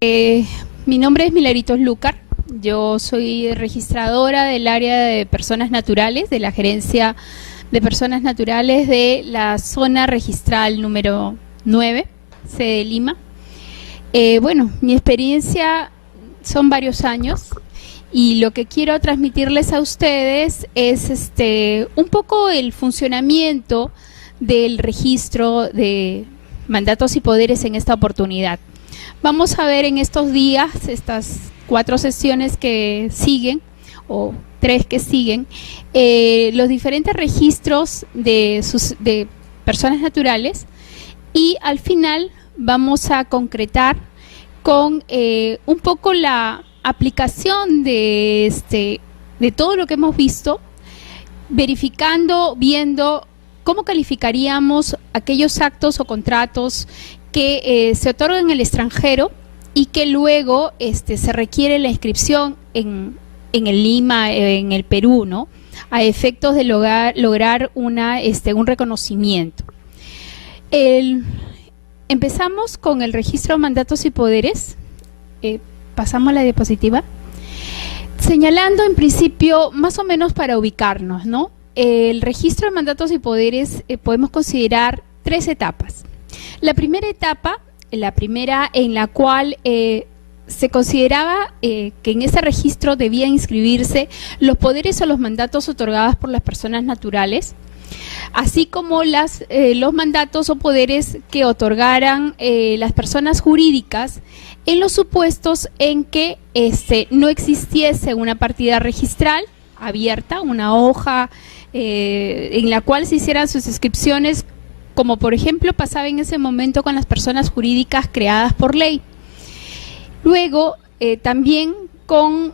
Mi nombre es Milagritos Lúcar, yo soy registradora del área de personas naturales, de la gerencia de personas naturales de la zona registral número 9, sede de Lima. Bueno, mi experiencia son varios años y lo que quiero transmitirles a ustedes es un poco el funcionamiento del registro de mandatos y poderes en esta oportunidad. Vamos a ver en estos días, estas 4 sesiones que siguen, o 3 que siguen, los diferentes registros de personas naturales, y al final vamos a concretar con un poco la aplicación de todo lo que hemos visto, verificando, viendo cómo calificaríamos aquellos actos o contratos que se otorgan en el extranjero y que luego se requiere la inscripción en el Lima, en el Perú, ¿no? A efectos de lograr un reconocimiento. Empezamos con el registro de mandatos y poderes. Pasamos a la diapositiva. Señalando en principio, más o menos para ubicarnos, ¿no? El registro de mandatos y poderes podemos considerar 3 etapas. La primera etapa, la primera en la cual se consideraba que en ese registro debían inscribirse los poderes o los mandatos otorgados por las personas naturales, así como los mandatos o poderes que otorgaran las personas jurídicas en los supuestos en que no existiese una partida registral abierta, una hoja en la cual se hicieran sus inscripciones, como por ejemplo pasaba en ese momento con las personas jurídicas creadas por ley. Luego también con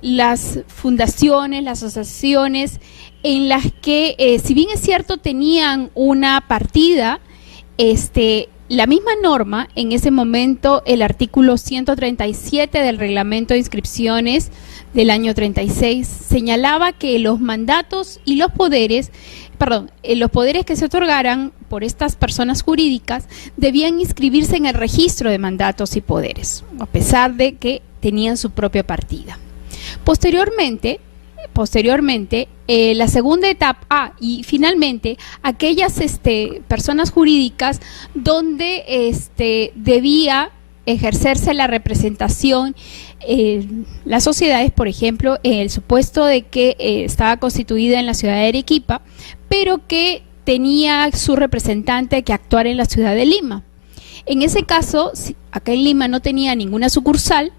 las fundaciones, las asociaciones, en las que si bien es cierto tenían una partida, la misma norma, en ese momento el artículo 137 del reglamento de inscripciones del año 36 señalaba que los mandatos y los poderes que se otorgaran por estas personas jurídicas debían inscribirse en el registro de mandatos y poderes, a pesar de que tenían su propia partida. Posteriormente, la segunda etapa, y finalmente aquellas personas jurídicas donde debía ejercerse la representación, las sociedades, por ejemplo, en el supuesto de que estaba constituida en la ciudad de Arequipa, pero que tenía su representante que actuar en la ciudad de Lima. En ese caso, si acá en Lima no tenía ninguna sucursal,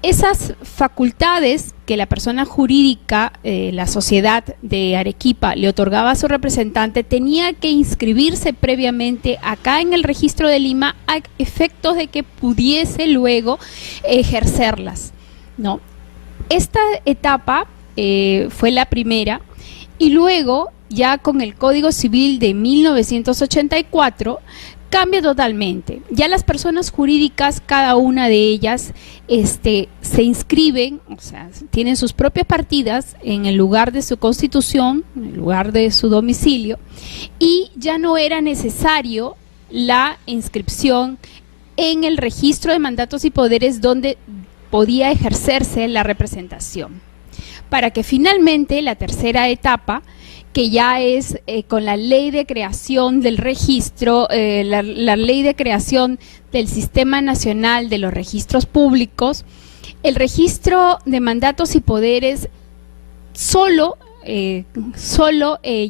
esas facultades que la persona jurídica, la sociedad de Arequipa, le otorgaba a su representante, tenía que inscribirse previamente acá en el registro de Lima a efectos de que pudiese luego ejercerlas, ¿no? Esta etapa fue la primera, y luego ya con el Código Civil de 1984 cambia totalmente. Ya las personas jurídicas, cada una de ellas, se inscriben, o sea, tienen sus propias partidas en el lugar de su constitución, en el lugar de su domicilio, y ya no era necesario la inscripción en el registro de mandatos y poderes donde podía ejercerse la representación. Para que finalmente la tercera etapa, que ya es con la ley de creación del registro, la ley de creación del Sistema Nacional de los Registros Públicos, el registro de mandatos y poderes solo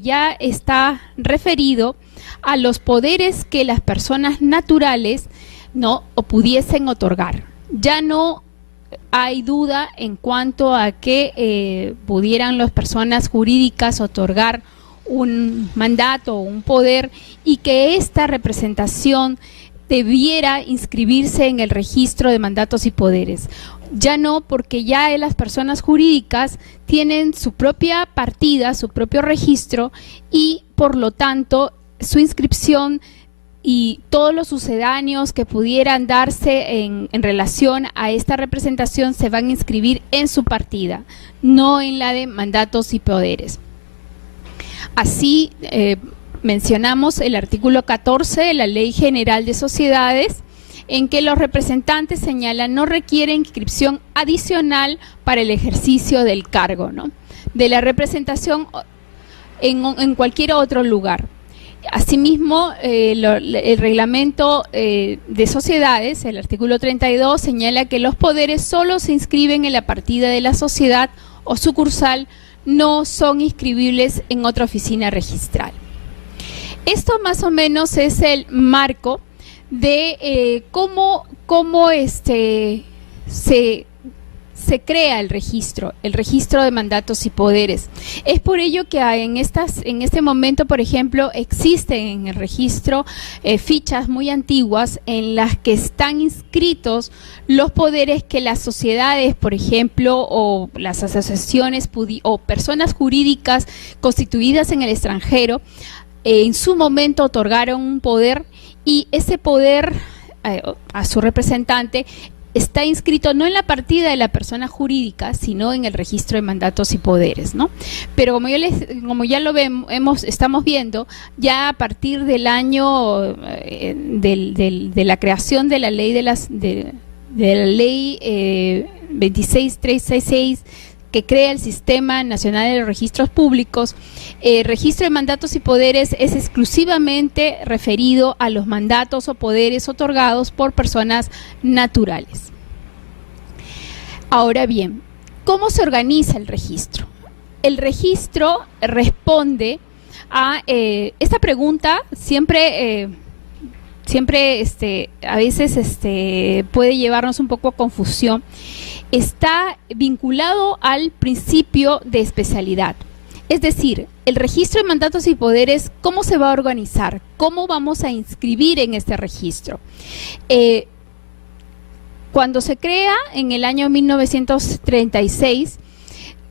ya está referido a los poderes que las personas naturales no o pudiesen otorgar. Ya no hay duda en cuanto a que pudieran las personas jurídicas otorgar un mandato o un poder, y que esta representación debiera inscribirse en el registro de mandatos y poderes. Ya no, porque ya las personas jurídicas tienen su propia partida, su propio registro, y por lo tanto su inscripción y todos los sucedáneos que pudieran darse en relación a esta representación se van a inscribir en su partida, no en la de mandatos y poderes. Así mencionamos el artículo 14 de la Ley General de Sociedades, en que los representantes, señalan, no requieren inscripción adicional para el ejercicio del cargo, ¿no?, de la representación en cualquier otro lugar. Asimismo, el reglamento de sociedades, el artículo 32, señala que los poderes solo se inscriben en la partida de la sociedad o sucursal, no son inscribibles en otra oficina registral. Esto más o menos es el marco de cómo se crea el registro de mandatos y poderes. Es por ello que en este momento, por ejemplo, existen en el registro fichas muy antiguas en las que están inscritos los poderes que las sociedades, por ejemplo, o las asociaciones o personas jurídicas constituidas en el extranjero, en su momento otorgaron un poder, y ese poder a su representante está inscrito no en la partida de la persona jurídica, sino en el registro de mandatos y poderes, ¿no? Pero como ya lo vemos, estamos viendo, ya a partir del año de la creación de la ley de la ley 26366, que crea el Sistema Nacional de Registros Públicos, registro de mandatos y poderes es exclusivamente referido a los mandatos o poderes otorgados por personas naturales. Ahora bien, ¿cómo se organiza el registro? El registro responde a esta pregunta, siempre a veces puede llevarnos un poco a confusión. Está vinculado al principio de especialidad. Es decir, el registro de mandatos y poderes, ¿cómo se va a organizar? ¿Cómo vamos a inscribir en este registro? Cuando se crea en el año 1936,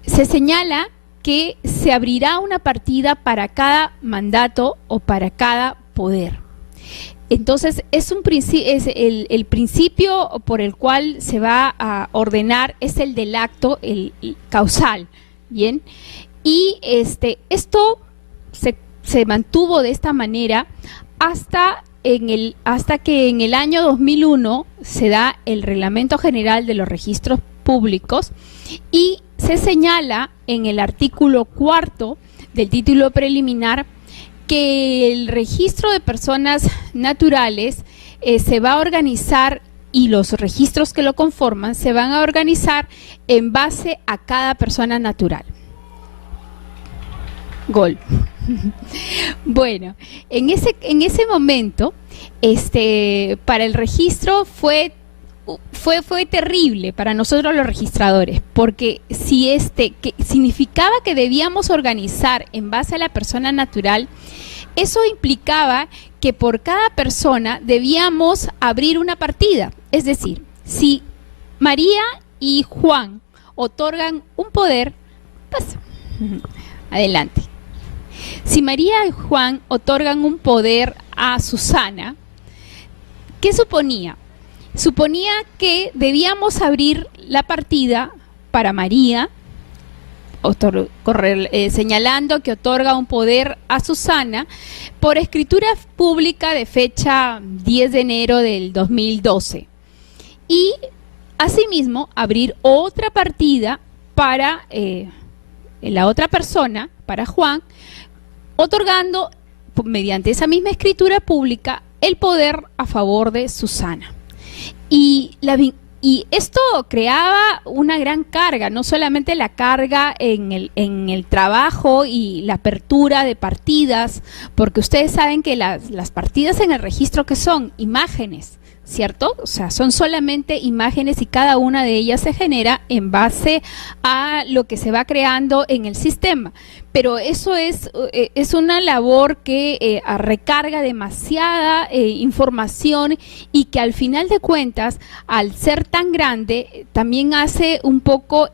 se señala que se abrirá una partida para cada mandato o para cada poder. Entonces, el principio por el cual se va a ordenar es el del acto, el causal, ¿bien? Y esto se mantuvo de esta manera hasta que en el año 2001 se da el Reglamento General de los Registros Públicos y se señala en el artículo 4 del título preliminar que el registro de personas naturales se va a organizar, y los registros que lo conforman se van a organizar en base a cada persona natural. Gol. Bueno, en ese momento, para el registro fue terrible para nosotros los registradores, porque que significaba que debíamos organizar en base a la persona natural. Eso implicaba que por cada persona debíamos abrir una partida. Es decir, si María y Juan otorgan un poder, pasa, adelante. Si María y Juan otorgan un poder a Susana, ¿qué suponía? Suponía que debíamos abrir la partida para María, señalando que otorga un poder a Susana por escritura pública de fecha 10 de enero del 2012. Y asimismo abrir otra partida para la otra persona, para Juan, otorgando mediante esa misma escritura pública el poder a favor de Susana. Y esto creaba una gran carga, no solamente la carga en el trabajo y la apertura de partidas, porque ustedes saben que las partidas en el registro, que son imágenes, ¿cierto? O sea, son solamente imágenes y cada una de ellas se genera en base a lo que se va creando en el sistema. Pero eso es una labor que recarga demasiada información, y que al final de cuentas, al ser tan grande, también hace un poco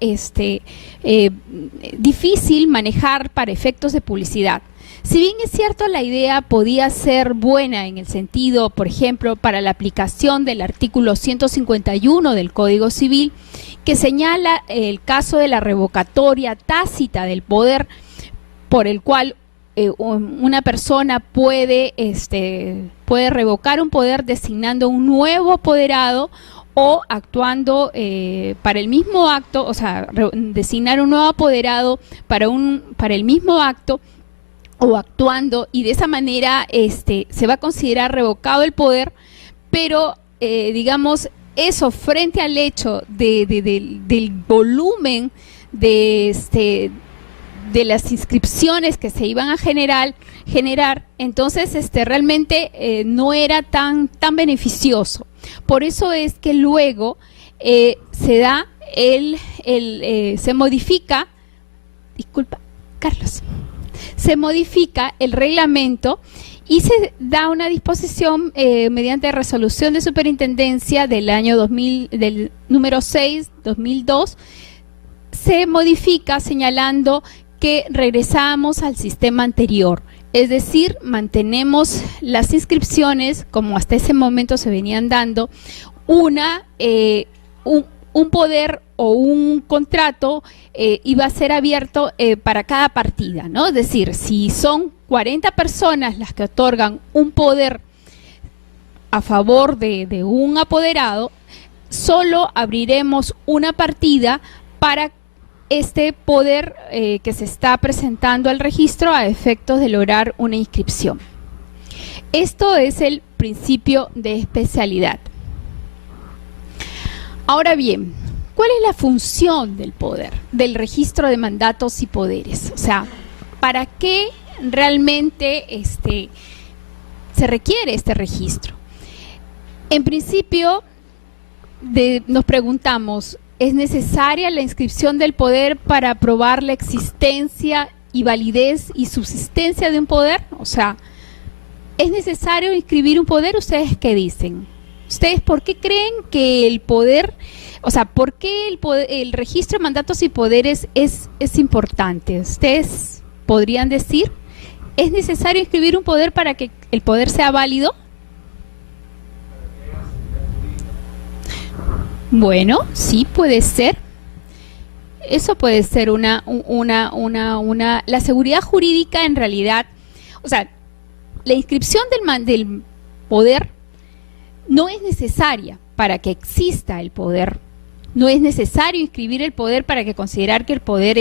difícil manejar para efectos de publicidad. Si bien es cierto, la idea podía ser buena en el sentido, por ejemplo, para la aplicación del artículo 151 del Código Civil, que señala el caso de la revocatoria tácita del poder, por el cual una persona puede revocar un poder designando un nuevo apoderado o actuando para el mismo acto, o sea, designar un nuevo apoderado para el mismo acto o actuando, y de esa manera se va a considerar revocado el poder, pero digamos, eso frente al hecho del volumen de las inscripciones que se iban a generar, entonces realmente no era tan beneficioso. Por eso es que luego se modifica, disculpa, Carlos, se modifica el reglamento y se da una disposición mediante resolución de superintendencia del año 2000, del número 6/2002, se modifica señalando que regresamos al sistema anterior, es decir, mantenemos las inscripciones como hasta ese momento se venían dando, un poder o un contrato iba a ser abierto para cada partida, ¿no? Es decir, si son 40 personas las que otorgan un poder a favor de un apoderado, solo abriremos una partida para este poder que se está presentando al registro a efectos de lograr una inscripción. Esto es el principio de especialidad. Ahora bien, ¿cuál es la función del poder, del registro de mandatos y poderes? O sea, ¿para qué realmente se requiere este registro? En principio, nos preguntamos, ¿es necesaria la inscripción del poder para probar la existencia y validez y subsistencia de un poder? O sea, ¿es necesario inscribir un poder? ¿Ustedes qué dicen? ¿Ustedes por qué creen que el poder, o sea, por qué el registro de mandatos y poderes es importante? ¿Ustedes podrían decir, es necesario inscribir un poder para que el poder sea válido? Bueno, sí, puede ser. Eso puede ser la seguridad jurídica en realidad. O sea, la inscripción del poder no es necesaria para que exista el poder. No es necesario inscribir el poder para que considerar que el poder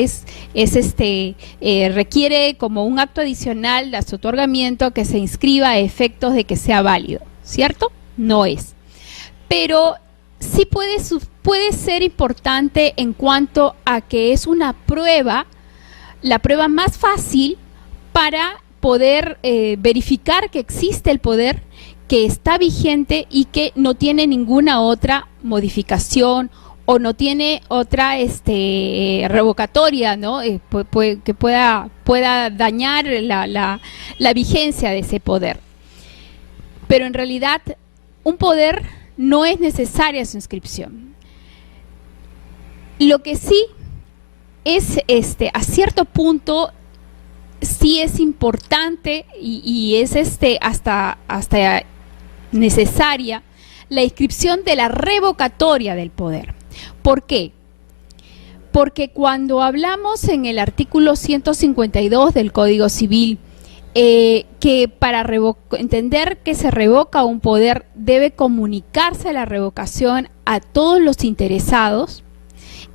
requiere como un acto adicional de su otorgamiento que se inscriba a efectos de que sea válido, ¿cierto? No es. Pero sí puede ser importante en cuanto a que es una prueba, la prueba más fácil para poder verificar que existe el poder, que está vigente y que no tiene ninguna otra modificación o no tiene otra revocatoria, ¿no? Que pueda dañar la vigencia de ese poder. Pero en realidad un poder no es necesaria su inscripción. Lo que sí es, a cierto punto, sí es importante y es hasta necesaria la inscripción de la revocatoria del poder. ¿Por qué? Porque cuando hablamos en el artículo 152 del Código Civil, que para entender que se revoca un poder debe comunicarse la revocación a todos los interesados.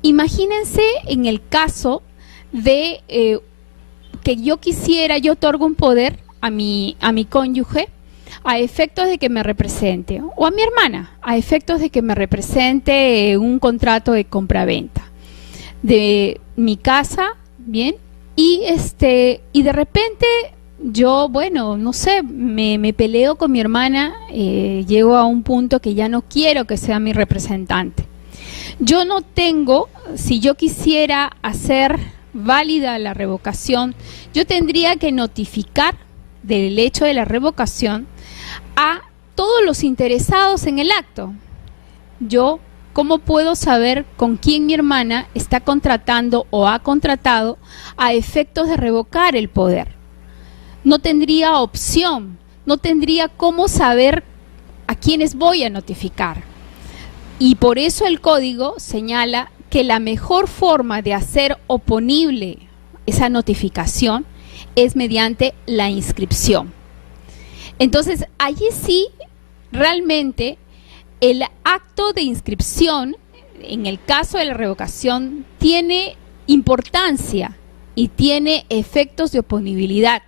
Imagínense en el caso de que yo otorgo un poder a mi cónyuge a efectos de que me represente, o a mi hermana a efectos de que me represente un contrato de compraventa de mi casa, bien, y de repente yo, bueno, no sé, me peleo con mi hermana, llego a un punto que ya no quiero que sea mi representante. Yo no tengo, si yo quisiera hacer válida la revocación, yo tendría que notificar del hecho de la revocación a todos los interesados en el acto. Yo, ¿cómo puedo saber con quién mi hermana está contratando o ha contratado a efectos de revocar el poder? No tendría opción, no tendría cómo saber a quiénes voy a notificar. Y por eso el código señala que la mejor forma de hacer oponible esa notificación es mediante la inscripción. Entonces, allí sí, realmente, el acto de inscripción, en el caso de la revocación, tiene importancia y tiene efectos de oponibilidad,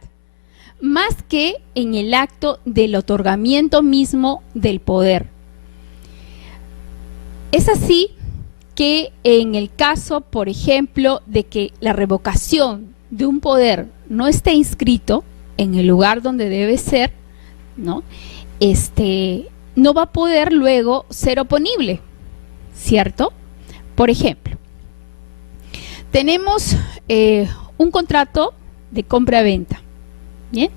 más que en el acto del otorgamiento mismo del poder. Es así que en el caso, por ejemplo, de que la revocación de un poder no esté inscrito en el lugar donde debe ser, ¿no? No va a poder luego ser oponible, ¿cierto? Por ejemplo, tenemos un contrato de compra-venta, ¿bien?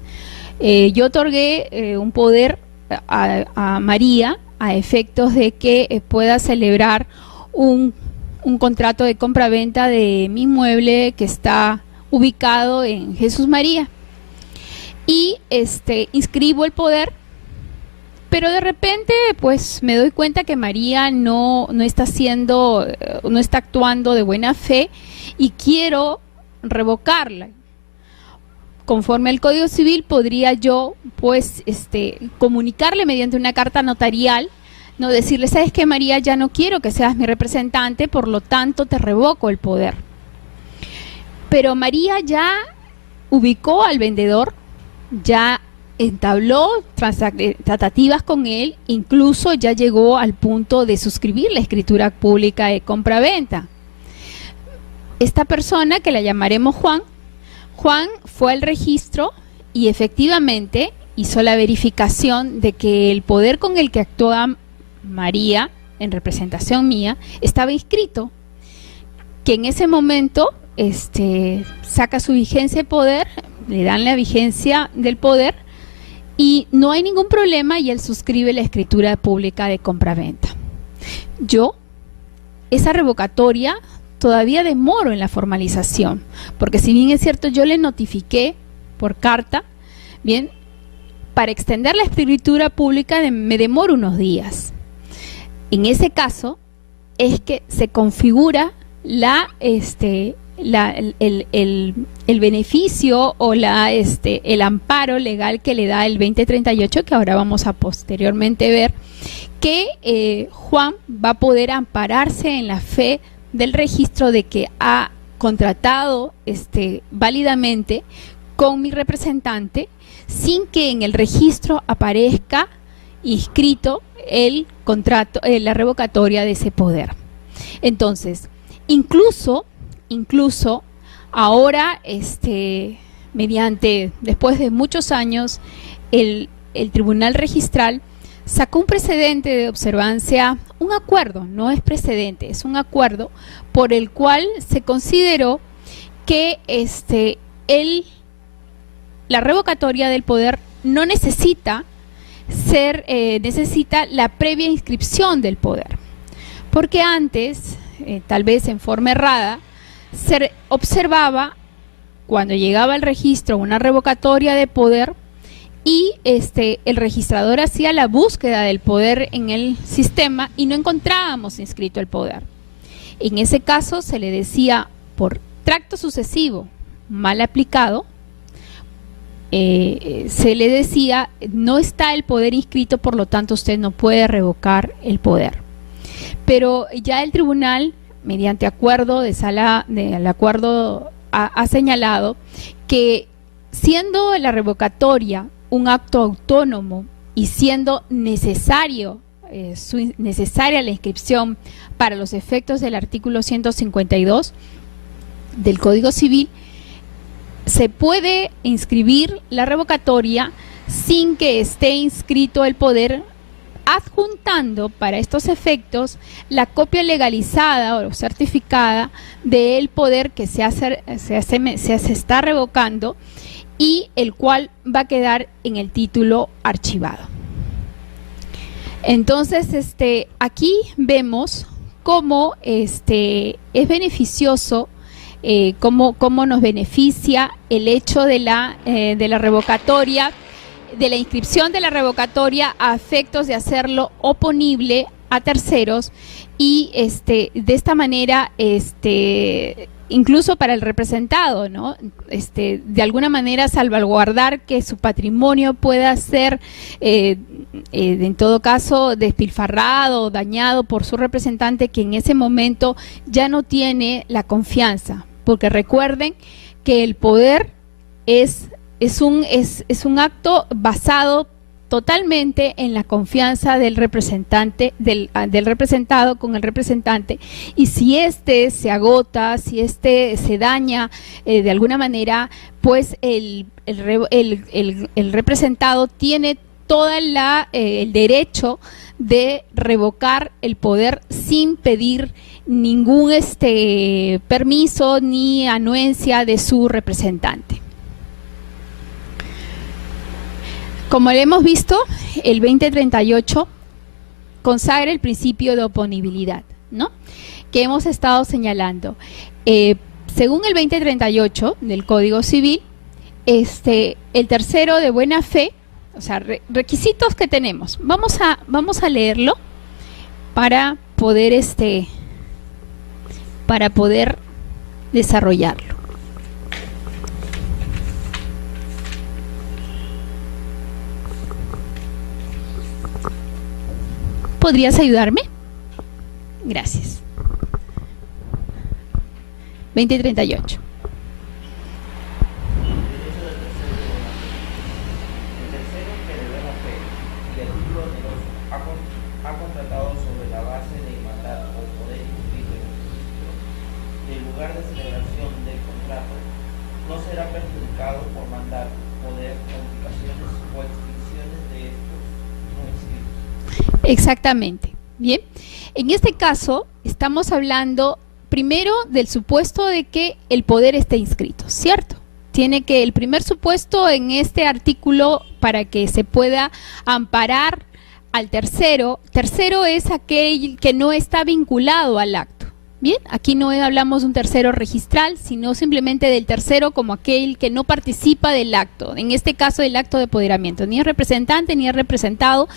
Yo otorgué un poder a María a efectos de que pueda celebrar un contrato de compra-venta de mi inmueble que está ubicado en Jesús María. Y inscribo el poder, pero de repente pues me doy cuenta que María no está actuando de buena fe y quiero revocarla. Conforme al Código Civil podría yo pues comunicarle mediante una carta notarial, no decirle, ¿sabes qué, María? Ya no quiero que seas mi representante, por lo tanto te revoco el poder. Pero María ya ubicó al vendedor, ya entabló tratativas con él, incluso ya llegó al punto de suscribir la escritura pública de compra-venta. Esta persona, que la llamaremos Juan fue al registro y efectivamente hizo la verificación de que el poder con el que actúa María, en representación mía, estaba inscrito, que en ese momento saca su vigencia de poder, le dan la vigencia del poder y no hay ningún problema y él suscribe la escritura pública de compraventa. Yo, esa revocatoria, todavía demoro en la formalización, porque si bien es cierto, yo le notifiqué por carta, bien, para extender la escritura pública me demoro unos días. En ese caso es que se configura el beneficio o el amparo legal que le da el 2038, que ahora vamos a posteriormente ver, que Juan va a poder ampararse en la fe del registro de que ha contratado válidamente con mi representante sin que en el registro aparezca inscrito el contrato, la revocatoria de ese poder. Entonces, incluso ahora, después de muchos años, el Tribunal Registral sacó un precedente de observancia, un acuerdo, no es precedente, es un acuerdo por el cual se consideró que la revocatoria del poder no necesita necesita la previa inscripción del poder, porque antes, tal vez en forma errada, se observaba cuando llegaba al registro una revocatoria de poder y el registrador hacía la búsqueda del poder en el sistema y no encontrábamos inscrito el poder. En ese caso se le decía por tracto sucesivo mal aplicado, se le decía no está el poder inscrito, por lo tanto usted no puede revocar el poder. Pero ya el tribunal, mediante acuerdo de sala, el acuerdo ha señalado que siendo la revocatoria un acto autónomo y siendo necesaria la inscripción para los efectos del artículo 152 del Código Civil, se puede inscribir la revocatoria sin que esté inscrito el poder, adjuntando para estos efectos la copia legalizada o certificada del poder que se está revocando y el cual va a quedar en el título archivado. Entonces, aquí vemos cómo es beneficioso, cómo nos beneficia el hecho de la revocatoria, de la inscripción de la revocatoria a efectos de hacerlo oponible a terceros y de esta manera incluso para el representado, ¿no? De alguna manera salvaguardar que su patrimonio pueda ser, en todo caso, despilfarrado o dañado por su representante, que en ese momento ya no tiene la confianza. Porque recuerden que el poder es un acto basado totalmente en la confianza del representante, del representado con el representante, y si se agota, si se daña de alguna manera, pues el representado tiene todo el derecho de revocar el poder sin pedir ningún permiso ni anuencia de su representante. Como le hemos visto, el 2038 consagra el principio de oponibilidad, ¿no?, que hemos estado señalando. Según el 2038 del Código Civil, el tercero de buena fe, o sea, requisitos que tenemos. Vamos a leerlo para poder desarrollarlo. ¿Podrías ayudarme? Gracias. 2038. Ha contratado sobre la base de mandato o poder inscrito en el registro del lugar de celebración del contrato, no será perjudicado por mandato, poder, modificaciones o extinciones de estos no inscritos. Exactamente. Bien, en este caso estamos hablando primero del supuesto de que el poder esté inscrito, ¿cierto? Tiene que, el primer supuesto en este artículo para que se pueda amparar al tercero es aquel que no está vinculado al acto. Bien, aquí no hablamos de un tercero registral, sino simplemente del tercero como aquel que no participa del acto, en este caso del acto de apoderamiento, ni es representante ni es representado,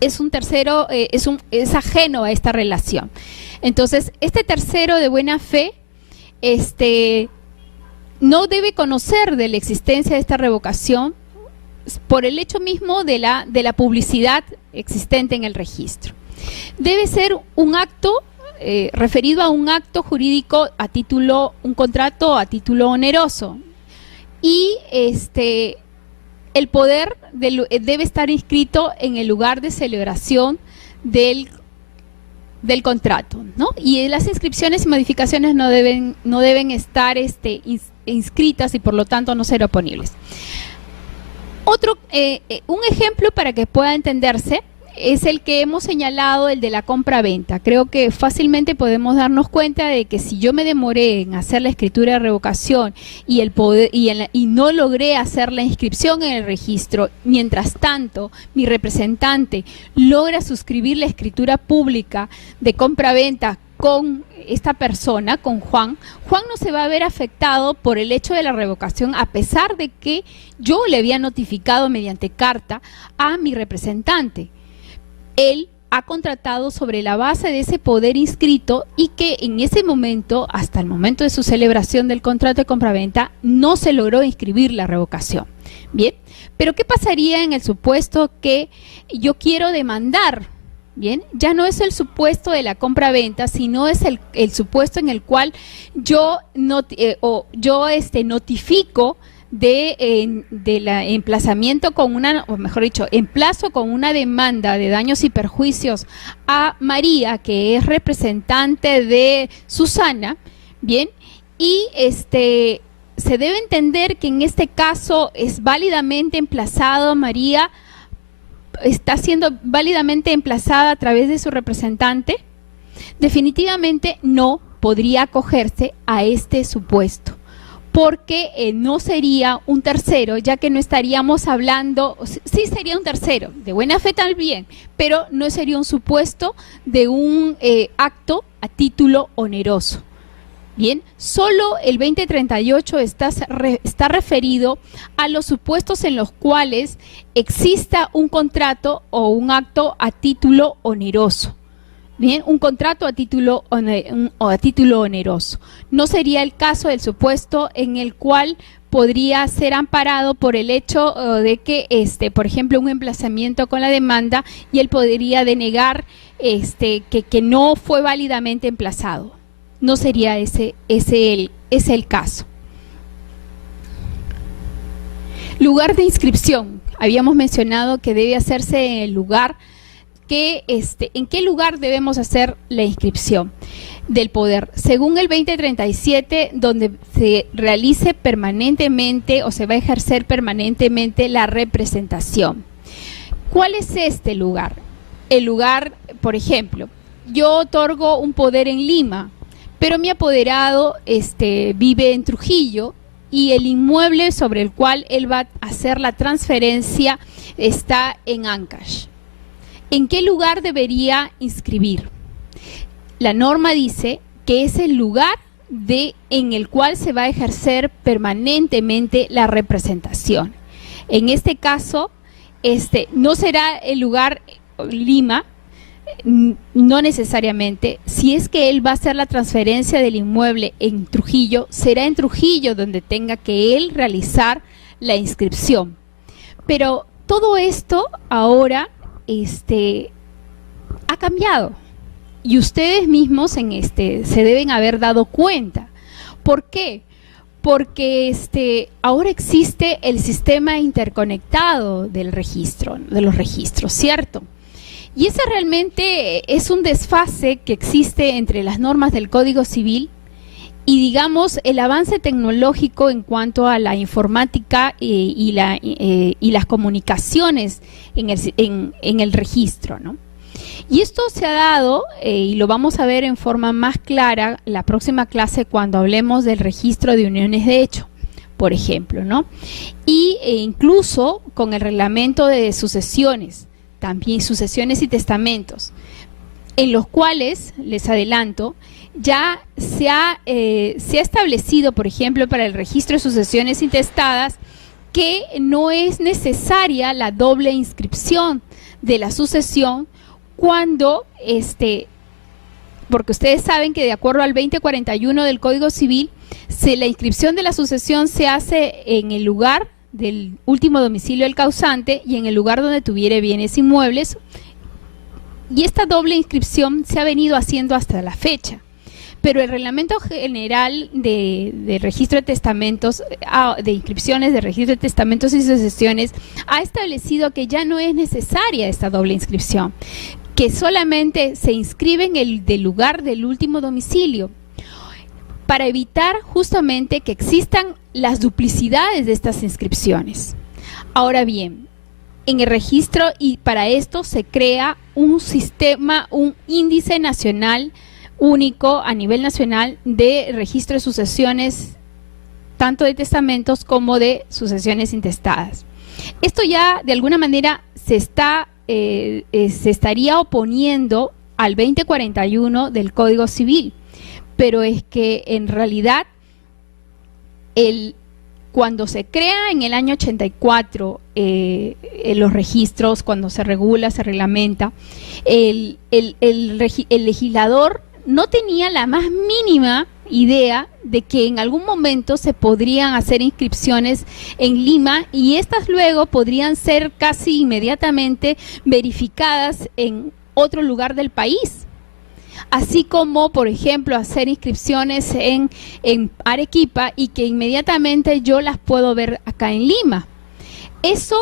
es un tercero, es ajeno a esta relación. Entonces, este tercero de buena fe, no debe conocer de la existencia de esta revocación por el hecho mismo de la publicidad existente en el registro. Debe ser un acto referido a un acto jurídico a título, un contrato a título oneroso, y el poder debe estar inscrito en el lugar de celebración del contrato, ¿no? Y las inscripciones y modificaciones no deben estar inscritas y por lo tanto no ser oponibles. Un ejemplo para que pueda entenderse es el que hemos señalado, el de la compra-venta. Creo que fácilmente podemos darnos cuenta de que si yo me demoré en hacer la escritura de revocación y no logré hacer la inscripción en el registro, mientras tanto mi representante logra suscribir la escritura pública de compra-venta con esta persona, con Juan no se va a ver afectado por el hecho de la revocación, a pesar de que yo le había notificado mediante carta a mi representante. Él ha contratado sobre la base de ese poder inscrito y que en ese momento, hasta el momento de su celebración del contrato de compraventa, no se logró inscribir la revocación. Bien, pero ¿qué pasaría en el supuesto que yo quiero demandar? Bien, ya no es el supuesto de la compra-venta, sino es el supuesto en el cual yo notifico de la emplazamiento con una, o mejor dicho, emplazo con una demanda de daños y perjuicios a María, que es representante de Susana, bien, y se debe entender que en este caso es válidamente emplazado María, está siendo válidamente emplazada a través de su representante. Definitivamente no podría acogerse a este supuesto, porque no sería un tercero, ya que no estaríamos hablando, sí sería un tercero, de buena fe también, pero no sería un supuesto de un acto a título oneroso. Bien, solo el 2038 está referido a los supuestos en los cuales exista un contrato o un acto a título oneroso. Bien, un contrato a título oneroso. No sería el caso del supuesto en el cual podría ser amparado por el hecho de que, por ejemplo, un emplazamiento con la demanda y él podría denegar que no fue válidamente emplazado. No sería ese el caso. Lugar de inscripción. Habíamos mencionado que debe hacerse en el lugar ¿en qué lugar debemos hacer la inscripción del poder? Según el 2037, donde se realice permanentemente o se va a ejercer permanentemente la representación. ¿Cuál es este lugar? El lugar, por ejemplo, yo otorgo un poder en Lima, pero mi apoderado vive en Trujillo y el inmueble sobre el cual él va a hacer la transferencia está en Ancash. ¿En qué lugar debería inscribir? La norma dice que es el lugar en el cual se va a ejercer permanentemente la representación. En este caso, no será el lugar Lima, no necesariamente. Si es que él va a hacer la transferencia del inmueble en Trujillo, será en Trujillo donde tenga que él realizar la inscripción. Pero todo esto ahora ha cambiado y ustedes mismos se deben haber dado cuenta. ¿Por qué? Porque ahora existe el sistema interconectado del registro, de los registros, ¿cierto? Y ese realmente es un desfase que existe entre las normas del Código Civil y, digamos, el avance tecnológico en cuanto a la informática y las comunicaciones en el registro, ¿no? Y esto se ha dado, y lo vamos a ver en forma más clara la próxima clase cuando hablemos del registro de uniones de hecho, por ejemplo, ¿no? Incluso con el reglamento de sucesiones, también sucesiones y testamentos, en los cuales, les adelanto, ya se ha establecido, por ejemplo, para el registro de sucesiones intestadas, que no es necesaria la doble inscripción de la sucesión cuando, porque ustedes saben que de acuerdo al 2041 del Código Civil, la inscripción de la sucesión se hace en el lugar del último domicilio del causante y en el lugar donde tuviere bienes inmuebles, y esta doble inscripción se ha venido haciendo hasta la fecha. Pero el Reglamento General de Registro de Testamentos, de inscripciones de Registro de Testamentos y Sucesiones, ha establecido que ya no es necesaria esta doble inscripción, que solamente se inscribe en el del lugar del último domicilio, para evitar justamente que existan las duplicidades de estas inscripciones. Ahora bien, en el registro, y para esto se crea un sistema, un índice nacional único a nivel nacional de registro de sucesiones, tanto de testamentos como de sucesiones intestadas. Esto ya de alguna manera se estaría oponiendo al 2041 del Código Civil, pero es que en realidad cuando se crea en el año 84 los registros, cuando se regula, se reglamenta, el legislador no tenía la más mínima idea de que en algún momento se podrían hacer inscripciones en Lima y estas luego podrían ser casi inmediatamente verificadas en otro lugar del país. Así como, por ejemplo, hacer inscripciones en Arequipa y que inmediatamente yo las puedo ver acá en Lima. Eso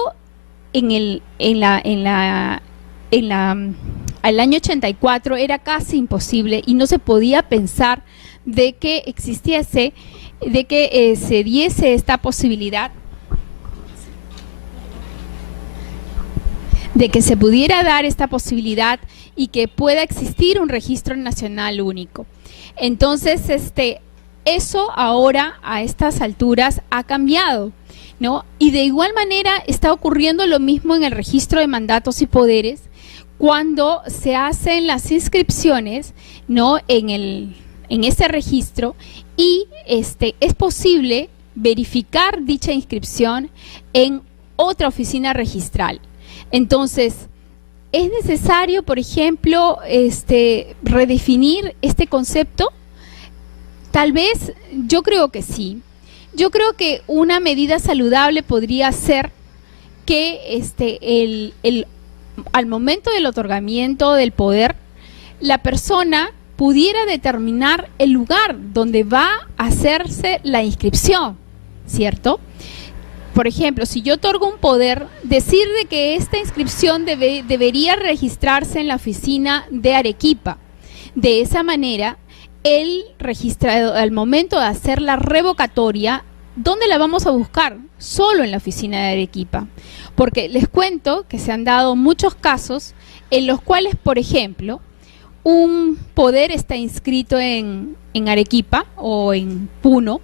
el año 84 era casi imposible y no se podía pensar de que existiese, de que se diese esta posibilidad de que se pudiera dar esta posibilidad y que pueda existir un registro nacional único. Entonces, eso ahora a estas alturas ha cambiado, ¿no? Y de igual manera está ocurriendo lo mismo en el registro de mandatos y poderes cuando se hacen las inscripciones, ¿no? en ese registro y es posible verificar dicha inscripción en otra oficina registral. Entonces, ¿Es necesario, por ejemplo, redefinir este concepto? Tal vez, yo creo que sí. Yo creo que una medida saludable podría ser que al momento del otorgamiento del poder, la persona pudiera determinar el lugar donde va a hacerse la inscripción, ¿cierto? Por ejemplo, si yo otorgo un poder, decir de que esta inscripción debería registrarse en la oficina de Arequipa. De esa manera, el registrado, al momento de hacer la revocatoria, ¿dónde la vamos a buscar? Solo en la oficina de Arequipa. Porque les cuento que se han dado muchos casos en los cuales, por ejemplo, un poder está inscrito en Arequipa o en Puno,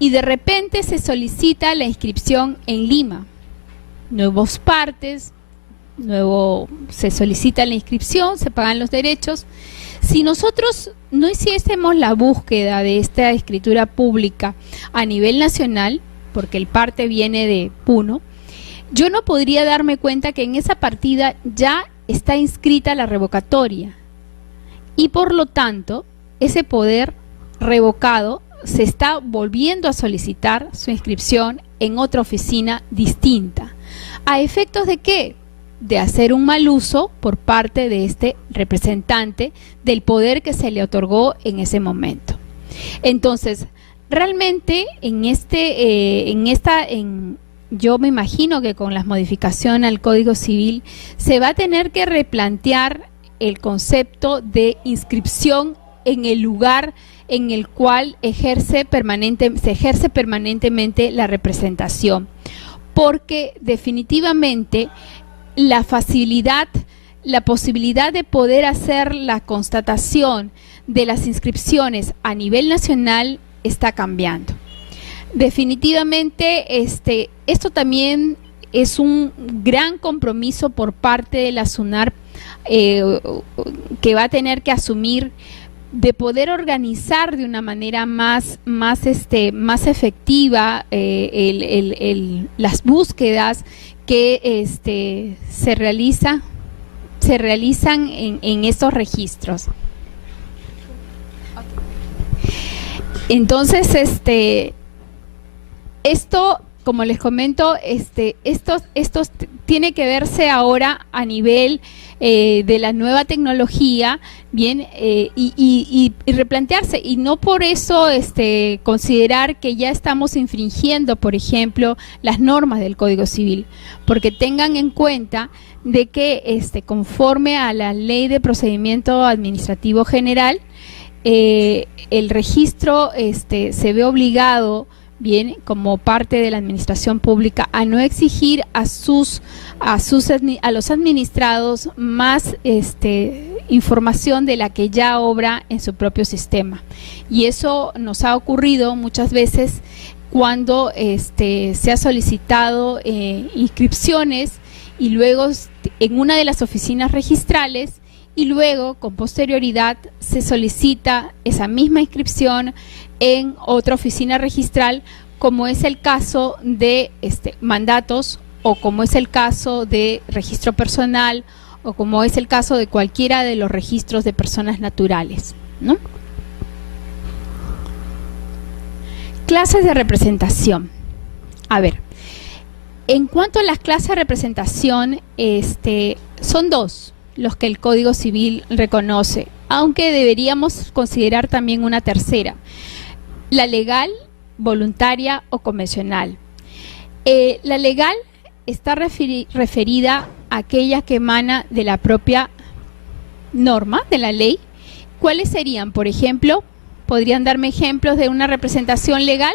y de repente se solicita la inscripción en Lima. Nuevos partes, se solicita la inscripción, se pagan los derechos. Si nosotros no hiciésemos la búsqueda de esta escritura pública a nivel nacional, porque el parte viene de Puno, yo no podría darme cuenta que en esa partida ya está inscrita la revocatoria. Y por lo tanto, ese poder revocado se está volviendo a solicitar su inscripción en otra oficina distinta. ¿A efectos de qué? De hacer un mal uso por parte de este representante del poder que se le otorgó en ese momento. Entonces, realmente yo me imagino que con las modificaciones al Código Civil se va a tener que replantear el concepto de inscripción en el lugar en el cual se ejerce permanentemente la representación, porque definitivamente la facilidad, la posibilidad de poder hacer la constatación de las inscripciones a nivel nacional está cambiando. Definitivamente esto también es un gran compromiso por parte de la SUNAR que va a tener que asumir, de poder organizar de una manera más efectiva las búsquedas que se realizan en estos registros. Entonces, esto, como les comento, esto tiene que verse ahora a nivel de la nueva tecnología, bien, y replantearse, y no por eso considerar que ya estamos infringiendo, por ejemplo, las normas del Código Civil, porque tengan en cuenta de que conforme a la Ley de Procedimiento Administrativo General, el registro se ve obligado, bien, como parte de la administración pública, a no exigir a los administrados más información de la que ya obra en su propio sistema. Y eso nos ha ocurrido muchas veces cuando se ha solicitado inscripciones y luego en una de las oficinas registrales, y luego con posterioridad se solicita esa misma inscripción en otra oficina registral, como es el caso de mandatos, o como es el caso de registro personal, o como es el caso de cualquiera de los registros de personas naturales, ¿no? Clases de representación. A ver, en cuanto a las clases de representación, son dos los que el Código Civil reconoce, aunque deberíamos considerar también una tercera: la legal, voluntaria o convencional. La legal está referida a aquella que emana de la propia norma, de la ley. ¿Cuáles serían? Por ejemplo, ¿podrían darme ejemplos de una representación legal?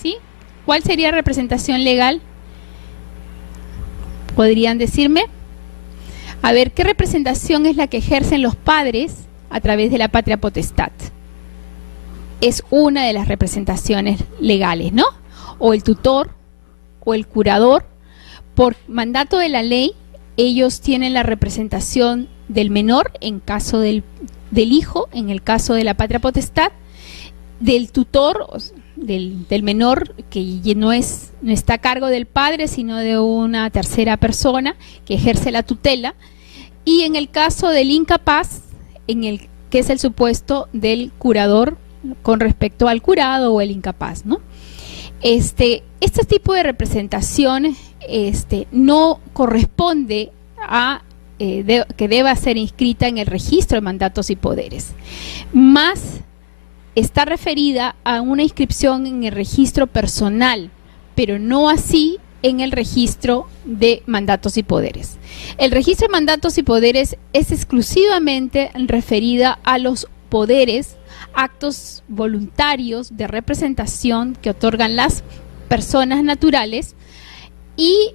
¿Sí? ¿Cuál sería representación legal? ¿Podrían decirme? A ver, ¿qué representación es la que ejercen los padres a través de la patria potestad? Es una de las representaciones legales, ¿no? O el tutor o el curador, por mandato de la ley, ellos tienen la representación del menor en caso del hijo, en el caso de la patria potestad, del tutor, del menor, que no está a cargo del padre, sino de una tercera persona que ejerce la tutela, y en el caso del incapaz, que es el supuesto del curador con respecto al curado o el incapaz, ¿no? Este tipo de representación no corresponde a que deba ser inscrita en el registro de mandatos y poderes, más está referida a una inscripción en el registro personal, pero no así en el registro de mandatos y poderes. El registro de mandatos y poderes es exclusivamente referida a los poderes, actos voluntarios de representación que otorgan las personas naturales y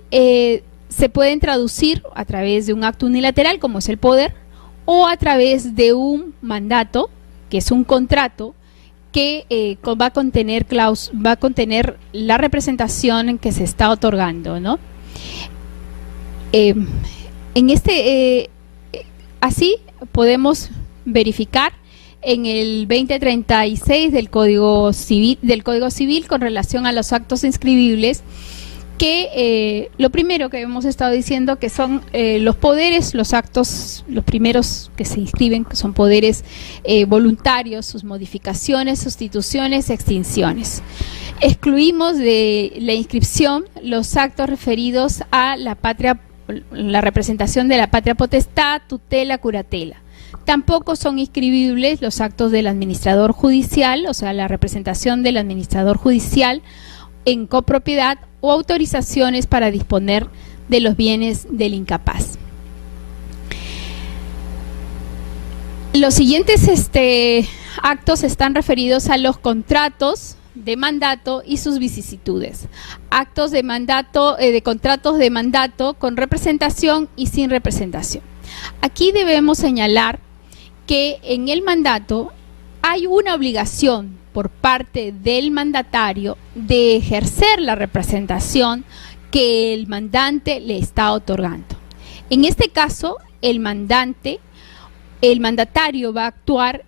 se pueden traducir a través de un acto unilateral, como es el poder, o a través de un mandato, que es un contrato, que va a contener la representación que se está otorgando, ¿no? Así podemos verificar en el 2036 del Código Civil con relación a los actos inscribibles, que lo primero que hemos estado diciendo que son los poderes, los actos, los primeros que se inscriben, que son poderes voluntarios, sus modificaciones, sustituciones, extinciones. Excluimos de la inscripción los actos referidos a la representación de la patria potestad, tutela, curatela. Tampoco son inscribibles los actos del administrador judicial, o sea, la representación del administrador judicial en copropiedad o autorizaciones para disponer de los bienes del incapaz. Los siguientes actos están referidos a los contratos de mandato y sus vicisitudes. Actos de mandato, de contratos de mandato con representación y sin representación. Aquí debemos señalar que en el mandato hay una obligación por parte del mandatario de ejercer la representación que el mandante le está otorgando. En este caso, el mandatario va a actuar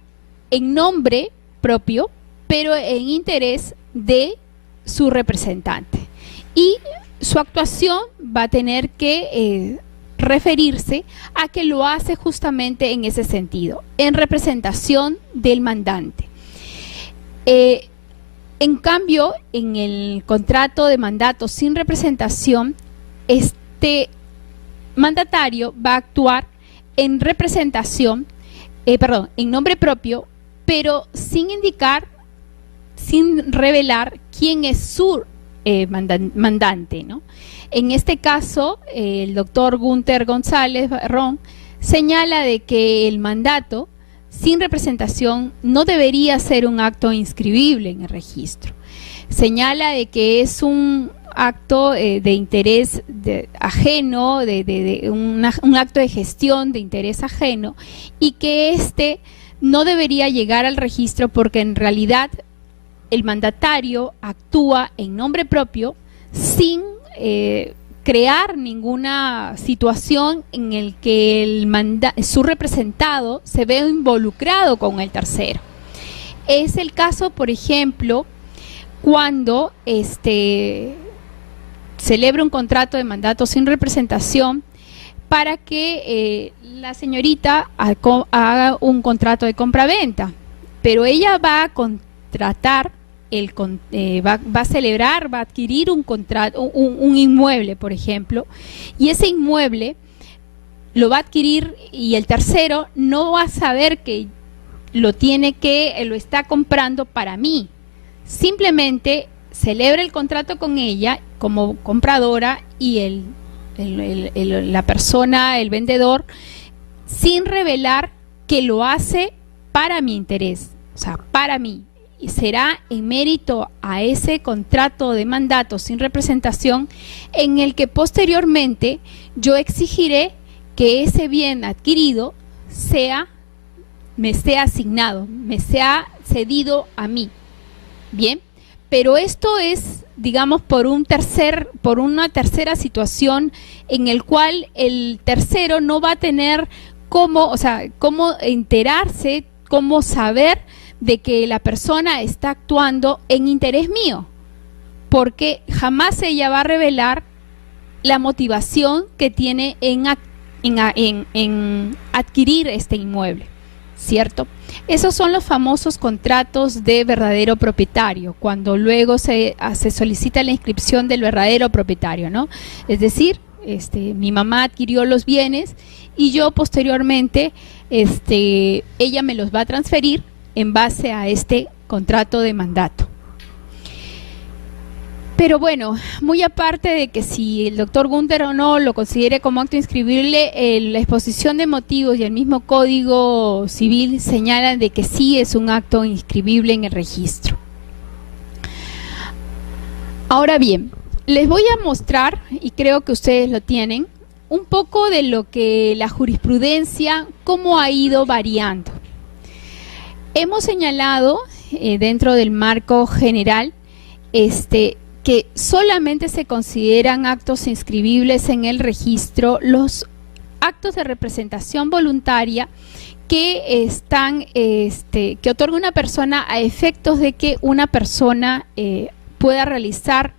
en nombre propio, pero en interés de su representante. Y su actuación va a tener que referirse a que lo hace justamente en ese sentido, en representación del mandante. En cambio, en el contrato de mandato sin representación, este mandatario va a actuar en representación, en nombre propio, pero sin indicar, sin revelar quién es su mandante, ¿no? En este caso, el doctor Gunther González Barrón señala de que el mandato sin representación no debería ser un acto inscribible en el registro. Señala de que es un acto de interés ajeno, un acto de gestión de interés ajeno, y que no debería llegar al registro porque en realidad el mandatario actúa en nombre propio sin crear ninguna situación en el que su representado se ve involucrado con el tercero. Es el caso, por ejemplo, cuando celebra un contrato de mandato sin representación para que la señorita haga un contrato de compraventa, pero ella va a contratar va a celebrar, va a adquirir un contrato, un inmueble, por ejemplo, y ese inmueble lo va a adquirir y el tercero no va a saber que lo está comprando para mí. Simplemente celebra el contrato con ella como compradora y la persona, el vendedor, sin revelar que lo hace para mi interés, o sea, para mí. Y será en mérito a ese contrato de mandato sin representación en el que posteriormente yo exigiré que ese bien adquirido me sea asignado, me sea cedido a mí. Bien, pero esto es, digamos, por una tercera situación en el cual el tercero no va a tener cómo enterarse, cómo saber de que la persona está actuando en interés mío, porque jamás ella va a revelar la motivación que tiene en en adquirir este inmueble, ¿cierto? Esos son los famosos contratos de verdadero propietario, cuando luego se solicita la inscripción del verdadero propietario, ¿no? Es decir, mi mamá adquirió los bienes y yo posteriormente, ella me los va a transferir en base a este contrato de mandato. Pero bueno, muy aparte de que si el doctor Gunther o no lo considere como acto inscribible, la exposición de motivos y el mismo Código Civil señalan de que sí es un acto inscribible en el registro. Ahora bien, les voy a mostrar, y creo que ustedes lo tienen, un poco de lo que la jurisprudencia, cómo ha ido variando. Hemos señalado dentro del marco general que solamente se consideran actos inscribibles en el registro los actos de representación voluntaria que que otorga una persona a efectos de que una persona pueda realizar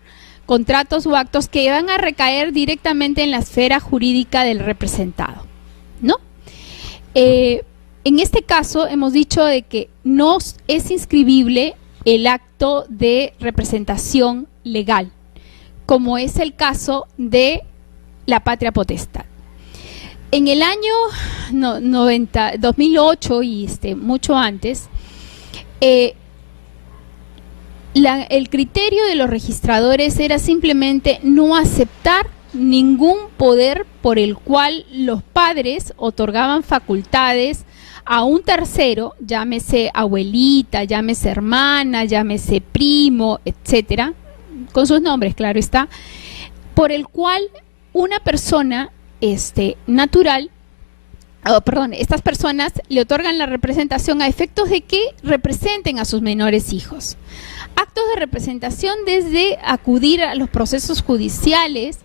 contratos o actos que van a recaer directamente en la esfera jurídica del representado, ¿no? En este caso hemos dicho de que no es inscribible el acto de representación legal, como es el caso de la patria potestad. En el año 2008 y mucho antes, el criterio de los registradores era simplemente no aceptar ningún poder por el cual los padres otorgaban facultades a un tercero, llámese abuelita, llámese hermana, llámese primo, etcétera, con sus nombres, claro está, por el cual una persona natural, estas personas le otorgan la representación a efectos de que representen a sus menores hijos. Actos de representación desde acudir a los procesos judiciales,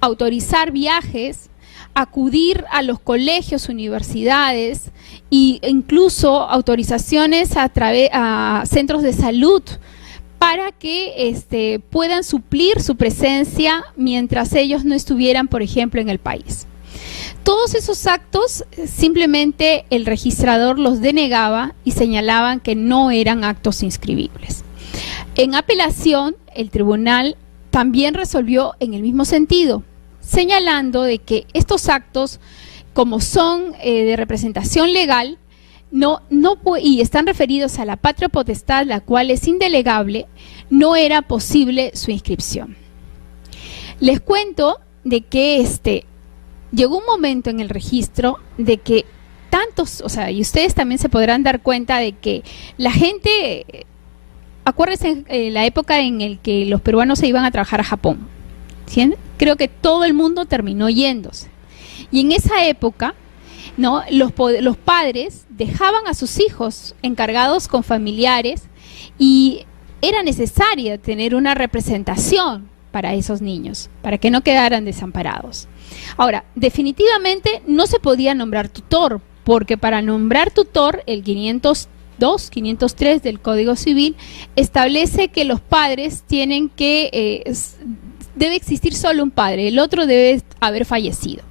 autorizar viajes, acudir a los colegios, universidades e incluso autorizaciones a centros de salud para que puedan suplir su presencia mientras ellos no estuvieran, por ejemplo, en el país. Todos esos actos simplemente el registrador los denegaba y señalaban que no eran actos inscribibles. En apelación, el tribunal también resolvió en el mismo sentido, señalando de que estos actos, como son de representación legal, y están referidos a la patria potestad, la cual es indelegable, no era posible su inscripción. Les cuento de que llegó un momento en el registro de que tantos, y ustedes también se podrán dar cuenta de que la gente, acuérdense la época en la que los peruanos se iban a trabajar a Japón, ¿sí? Creo que todo el mundo terminó yéndose. Y en esa época, ¿no?, los padres dejaban a sus hijos encargados con familiares y era necesaria tener una representación para esos niños, para que no quedaran desamparados. Ahora, definitivamente no se podía nombrar tutor, porque para nombrar tutor, el 502, 503 del Código Civil establece que los padres tienen que, debe existir solo un padre, el otro debe haber fallecido.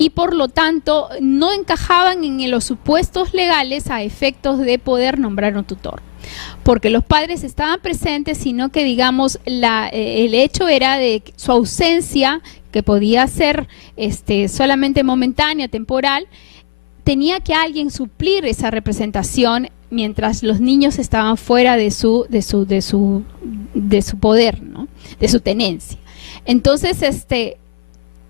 Y por lo tanto, no encajaban en los supuestos legales a efectos de poder nombrar un tutor. Porque los padres estaban presentes, sino que, digamos, el hecho era de su ausencia, que podía ser solamente momentánea, temporal, tenía que alguien suplir esa representación mientras los niños estaban fuera de su poder, ¿no?, de su tenencia. Entonces,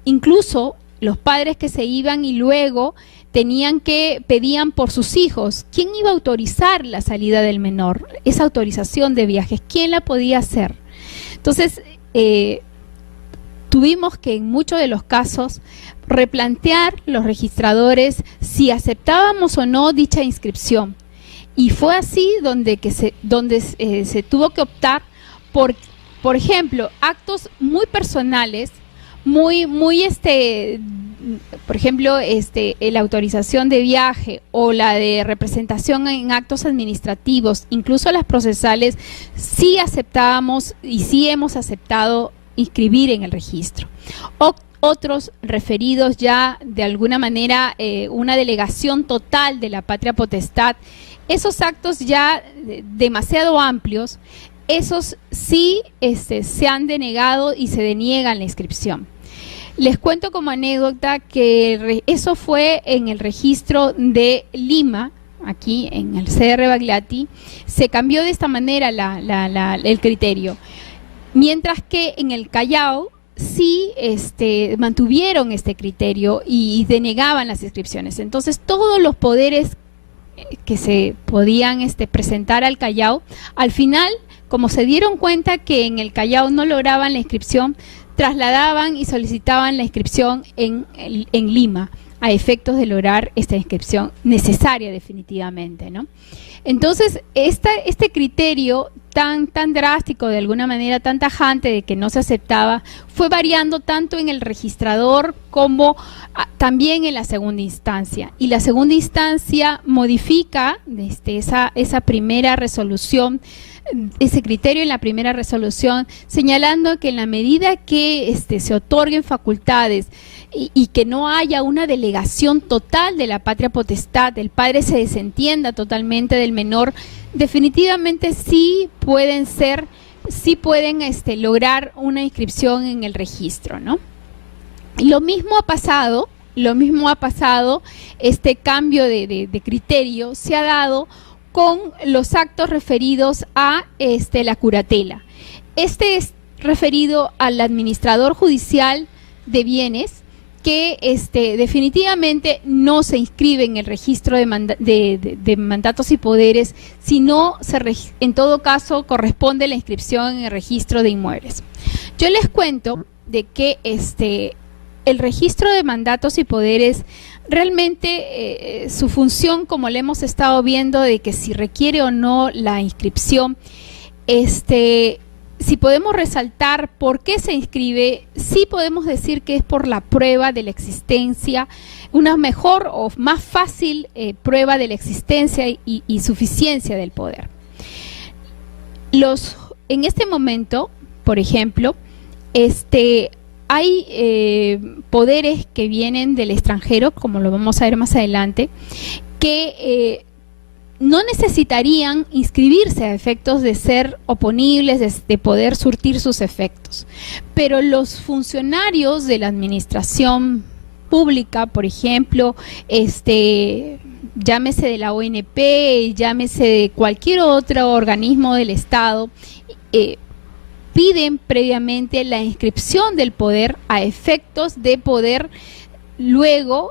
incluso los padres que se iban y luego pedían por sus hijos. ¿Quién iba a autorizar la salida del menor? Esa autorización de viajes, ¿quién la podía hacer? Entonces, tuvimos que en muchos de los casos replantear los registradores si aceptábamos o no dicha inscripción. Y fue así donde se tuvo que optar por ejemplo, actos muy personales, por ejemplo, la autorización de viaje o la de representación en actos administrativos, incluso las procesales, sí aceptábamos y sí hemos aceptado inscribir en el registro. otros referidos ya de alguna manera una delegación total de la patria potestad, esos actos ya demasiado amplios, esos sí se han denegado y se deniegan la inscripción. Les cuento como anécdota que eso fue en el registro de Lima, aquí en el CR Bagliati, se cambió de esta manera el criterio. Mientras que en el Callao sí mantuvieron este criterio y denegaban las inscripciones. Entonces todos los poderes que se podían presentar al Callao, al final, como se dieron cuenta que en el Callao no lograban la inscripción, trasladaban y solicitaban la inscripción en Lima, a efectos de lograr esta inscripción necesaria definitivamente, ¿no? Entonces, este criterio tan drástico, de alguna manera tan tajante, de que no se aceptaba, fue variando tanto en el registrador como también en la segunda instancia. Y la segunda instancia modifica esa primera resolución, ese criterio en la primera resolución, señalando que en la medida que se otorguen facultades y que no haya una delegación total de la patria potestad, el padre se desentienda totalmente del menor, definitivamente sí pueden lograr una inscripción en el registro, ¿no? Lo mismo ha pasado, este cambio de criterio se ha dado con los actos referidos a la curatela. Este es referido al administrador judicial de bienes que definitivamente no se inscribe en el registro de mandatos y poderes, sino en todo caso corresponde la inscripción en el registro de inmuebles. Yo les cuento de que el registro de mandatos y poderes realmente su función, como le hemos estado viendo, de que si requiere o no la inscripción, si podemos resaltar por qué se inscribe, sí podemos decir que es por la prueba de la existencia, una mejor o más fácil prueba de la existencia y suficiencia del poder. En este momento, por ejemplo, hay poderes que vienen del extranjero, como lo vamos a ver más adelante, que no necesitarían inscribirse a efectos de ser oponibles, de poder surtir sus efectos. Pero los funcionarios de la administración pública, por ejemplo, llámese de la ONP, llámese de cualquier otro organismo del Estado, piden previamente la inscripción del poder a efectos de poder luego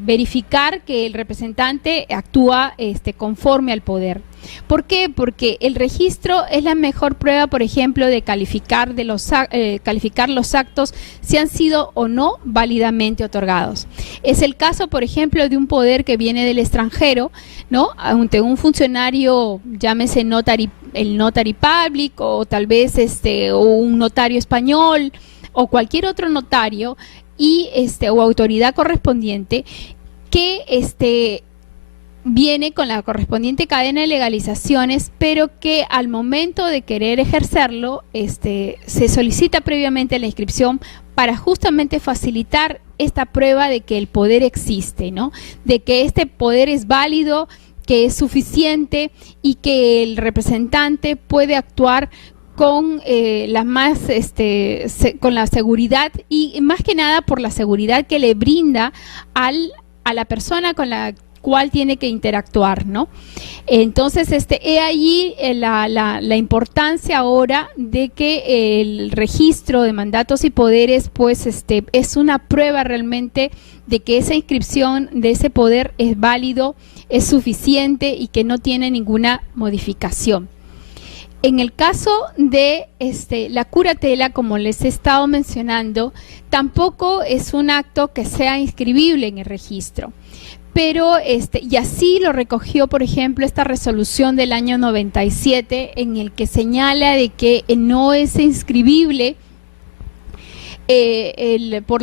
verificar que el representante actúa conforme al poder. ¿Por qué? Porque el registro es la mejor prueba, por ejemplo, de calificar los actos si han sido o no válidamente otorgados. Es el caso, por ejemplo, de un poder que viene del extranjero, ¿no? Ante un funcionario, llámese el notary public, o tal vez o un notario español, o cualquier otro notario, o autoridad correspondiente, que viene con la correspondiente cadena de legalizaciones, pero que al momento de querer ejercerlo se solicita previamente la inscripción para justamente facilitar esta prueba de que el poder existe, ¿no? De que este poder es válido, que es suficiente y que el representante puede actuar con con la seguridad, y más que nada por la seguridad que le brinda a la persona con la cual tiene que interactuar, ¿no? Entonces, he allí la importancia ahora de que el registro de mandatos y poderes, pues, es una prueba realmente de que esa inscripción de ese poder es válido, es suficiente y que no tiene ninguna modificación. En el caso de la curatela, como les he estado mencionando, tampoco es un acto que sea inscribible en el registro. Pero, y así lo recogió, por ejemplo, esta resolución del año 97, en el que señala de que no es inscribible por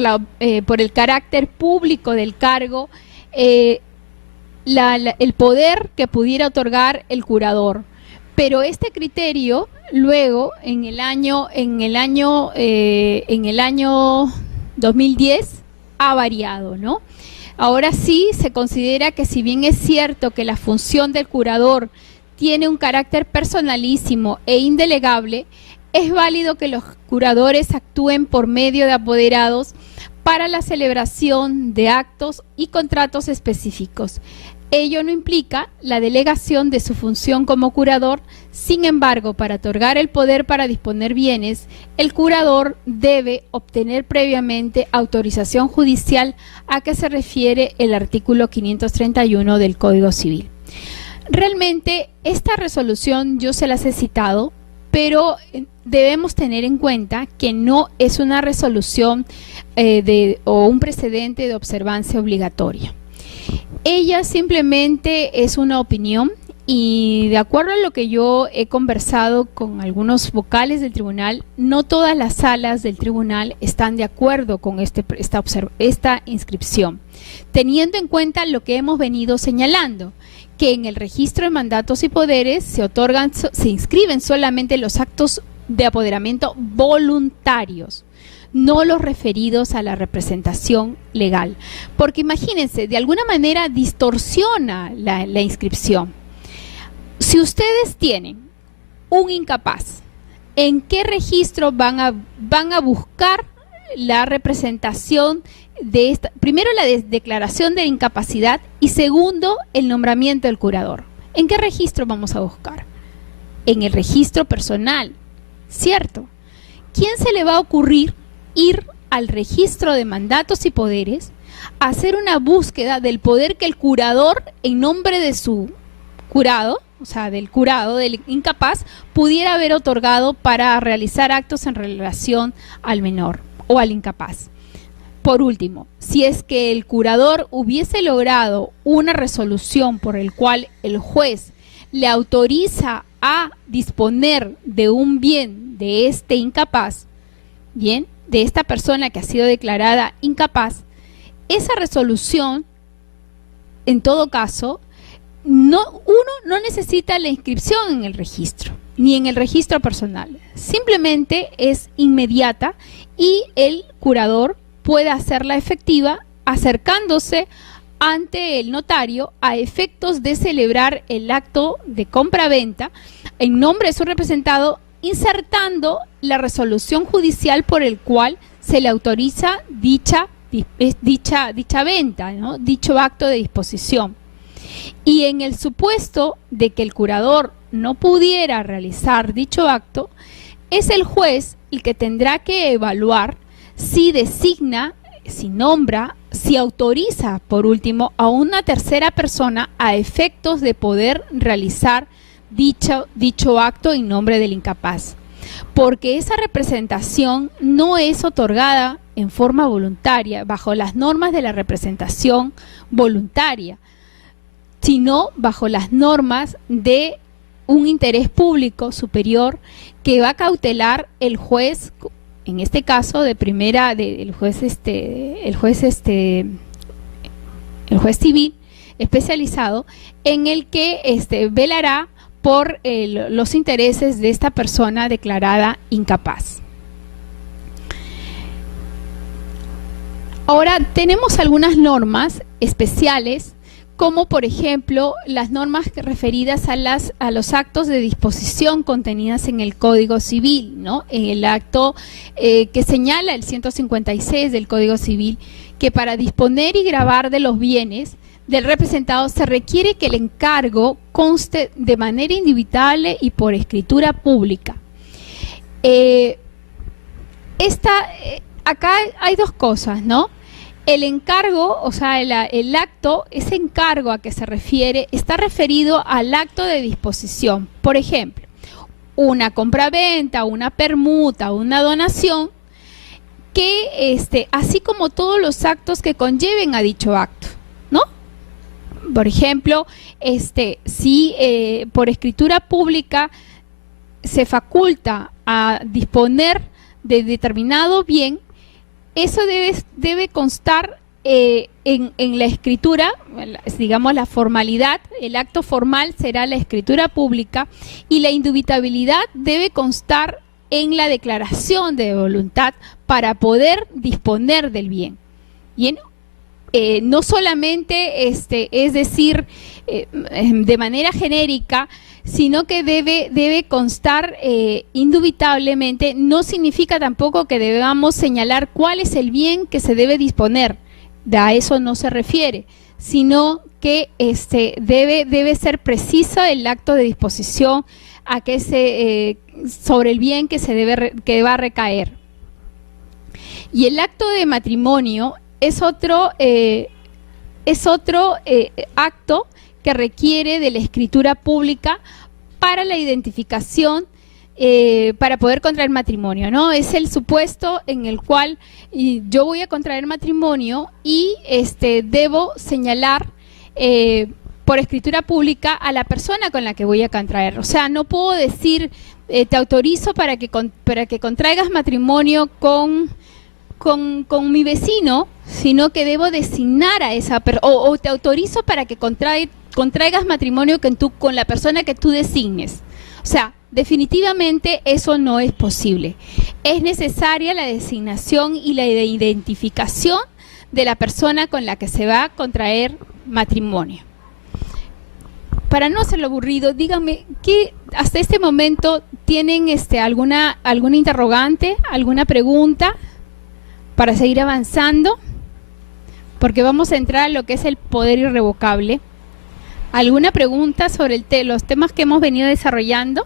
el carácter público del cargo, el poder que pudiera otorgar el curador. Pero este criterio luego en el año 2010 ha variado, ¿no? Ahora sí se considera que, si bien es cierto que la función del curador tiene un carácter personalísimo e indelegable, es válido que los curadores actúen por medio de apoderados para la celebración de actos y contratos específicos. Ello no implica la delegación de su función como curador. Sin embargo, para otorgar el poder para disponer bienes, el curador debe obtener previamente autorización judicial, a que se refiere el artículo 531 del Código Civil. Realmente esta resolución yo se las he citado, pero debemos tener en cuenta que no es una resolución o un precedente de observancia obligatoria. Ella simplemente es una opinión, y de acuerdo a lo que yo he conversado con algunos vocales del tribunal, no todas las salas del tribunal están de acuerdo con esta inscripción, teniendo en cuenta lo que hemos venido señalando, que en el registro de mandatos y poderes se inscriben solamente los actos de apoderamiento voluntarios, no los referidos a la representación legal. Porque imagínense, de alguna manera distorsiona la inscripción. Si ustedes tienen un incapaz, ¿en qué registro van a buscar la representación de esta? Primero, la declaración de incapacidad, y segundo, el nombramiento del curador. ¿En qué registro vamos a buscar? En el registro personal, ¿cierto? ¿Quién se le va a ocurrir ir al registro de mandatos y poderes a hacer una búsqueda del poder que el curador, en nombre de su curado, o sea, del curado, del incapaz, pudiera haber otorgado para realizar actos en relación al menor o al incapaz? Por último, si es que el curador hubiese logrado una resolución por el cual el juez le autoriza a disponer de un bien de este incapaz, bien, de esta persona que ha sido declarada incapaz, esa resolución, en todo caso, uno no necesita la inscripción en el registro, ni en el registro personal. Simplemente es inmediata, y el curador puede hacerla efectiva acercándose ante el notario a efectos de celebrar el acto de compra-venta en nombre de su representado, insertando la resolución judicial por el cual se le autoriza dicha venta, ¿no? Dicho acto de disposición. Y en el supuesto de que el curador no pudiera realizar dicho acto, es el juez el que tendrá que evaluar si designa, si nombra, si autoriza, por último, a una tercera persona a efectos de poder realizar dicho acto en nombre del incapaz. Porque esa representación no es otorgada en forma voluntaria, bajo las normas de la representación voluntaria, sino bajo las normas de un interés público superior que va a cautelar el juez, en este caso el juez civil especializado, en el que velará por los intereses de esta persona declarada incapaz. Ahora, tenemos algunas normas especiales, como por ejemplo las normas referidas a los actos de disposición contenidas en el Código Civil, ¿no? En el acto que señala el 156 del Código Civil, que para disponer y gravar de los bienes del representado se requiere que el encargo conste de manera indubitable y por escritura pública. Acá hay dos cosas, ¿no? El encargo, o sea, el acto, ese encargo a que se refiere, está referido al acto de disposición. Por ejemplo, una compraventa, una permuta, una donación, que así como todos los actos que conlleven a dicho acto, ¿no? Por ejemplo, si por escritura pública se faculta a disponer de determinado bien, eso debe constar en la escritura, digamos la formalidad. El acto formal será la escritura pública, y la indubitabilidad debe constar en la declaración de voluntad para poder disponer del bien. Bien, no solamente es decir, de manera genérica, sino que debe constar indubitablemente. No significa tampoco que debamos señalar cuál es el bien que se debe disponer, a eso no se refiere, sino que debe ser preciso el acto de disposición a que sobre el bien que va a recaer. Y el acto de matrimonio es otro acto que requiere de la escritura pública para la identificación, para poder contraer matrimonio, ¿no? Es el supuesto en el cual yo voy a contraer matrimonio y debo señalar por escritura pública a la persona con la que voy a contraer. O sea, no puedo decir te autorizo para que contraigas matrimonio con mi vecino, sino que debo designar a esa persona, o te autorizo para que contraigas matrimonio con la persona que tú designes. O sea, definitivamente eso no es posible. Es necesaria la designación y la identificación de la persona con la que se va a contraer matrimonio. Para no hacerlo aburrido, díganme, ¿qué hasta este momento tienen alguna interrogante, alguna pregunta para seguir avanzando? Porque vamos a entrar a lo que es el poder irrevocable. ¿Alguna pregunta sobre los temas que hemos venido desarrollando?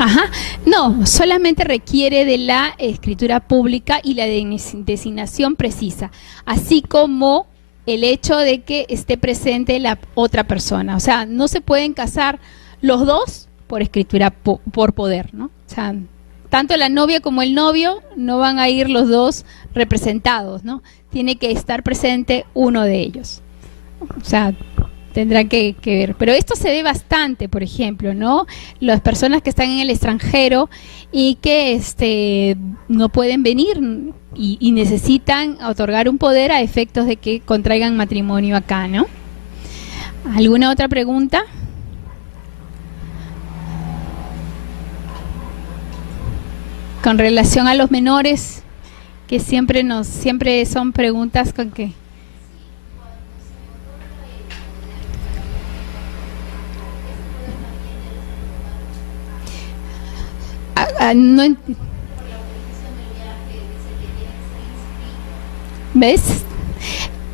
Ajá, no, solamente requiere de la escritura pública y la designación precisa, así como el hecho de que esté presente la otra persona. O sea, no se pueden casar los dos por escritura, por poder, ¿no? O sea, tanto la novia como el novio no van a ir los dos representados, ¿no? Tiene que estar presente uno de ellos. O sea, tendrán que ver. Pero esto se ve bastante, por ejemplo, ¿no? Las personas que están en el extranjero y que no pueden venir y necesitan otorgar un poder a efectos de que contraigan matrimonio acá, ¿no? ¿Alguna otra pregunta? Con relación a los menores, que siempre son preguntas con que... No, ¿ves?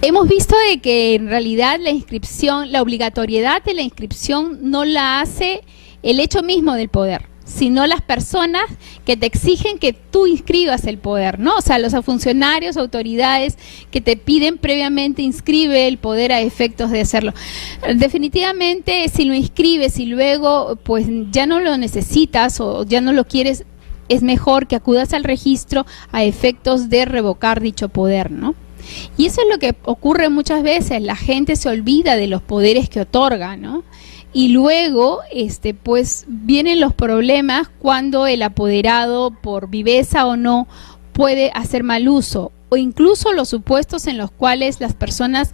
Hemos visto de que en realidad la inscripción, la obligatoriedad de la inscripción no la hace el hecho mismo del poder, sino las personas que te exigen que tú inscribas el poder, ¿no? O sea, los funcionarios, autoridades que te piden previamente inscribe el poder a efectos de hacerlo. Definitivamente, si lo inscribes y luego pues ya no lo necesitas o ya no lo quieres, es mejor que acudas al registro a efectos de revocar dicho poder, ¿no? Y eso es lo que ocurre muchas veces, la gente se olvida de los poderes que otorga, ¿no? Y luego, pues vienen los problemas cuando el apoderado, por viveza o no, puede hacer mal uso, o incluso los supuestos en los cuales las personas,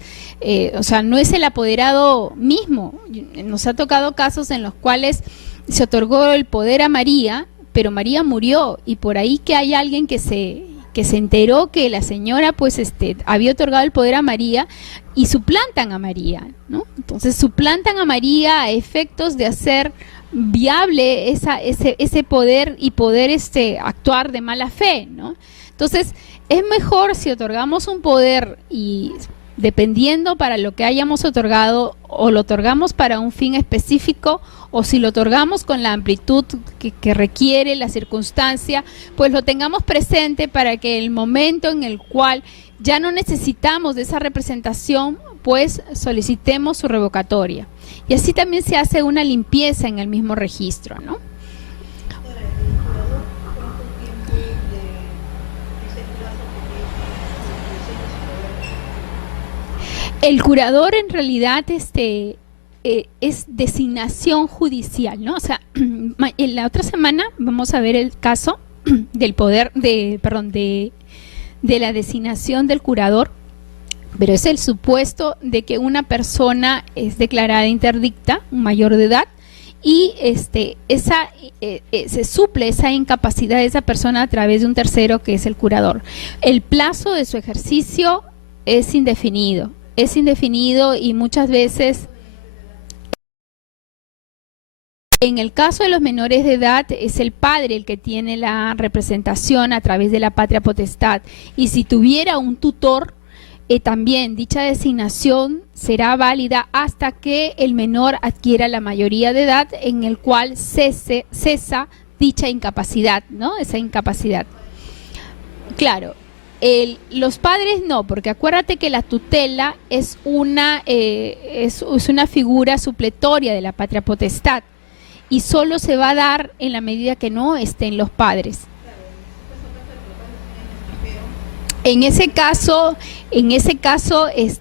o sea, no es el apoderado mismo. Nos ha tocado casos en los cuales se otorgó el poder a María, pero María murió, y por ahí que hay alguien que se enteró que la señora pues había otorgado el poder a María y suplantan a María, ¿no? Entonces suplantan a María a efectos de hacer viable ese poder y poder actuar de mala fe, ¿no? Entonces es mejor si otorgamos un poder y dependiendo para lo que hayamos otorgado, o lo otorgamos para un fin específico, o si lo otorgamos con la amplitud que requiere la circunstancia, pues lo tengamos presente para que el momento en el cual ya no necesitamos de esa representación, pues solicitemos su revocatoria. Y así también se hace una limpieza en el mismo registro, ¿no? El curador en realidad es designación judicial, ¿no? O sea, en la otra semana vamos a ver el caso del poder, de la designación del curador, Pero es el supuesto de que una persona es declarada interdicta, un mayor de edad, y se suple esa incapacidad de esa persona a través de un tercero que es el curador. El plazo de su ejercicio es indefinido y muchas veces, en el caso de los menores de edad, es el padre el que tiene la representación a través de la patria potestad, y si tuviera un tutor, también dicha designación será válida hasta que el menor adquiera la mayoría de edad, en el cual cesa dicha incapacidad, ¿no? Esa incapacidad. Claro, los padres no, porque acuérdate que la tutela es una figura supletoria de la patria potestad y solo se va a dar en la medida que no estén los padres. En ese caso es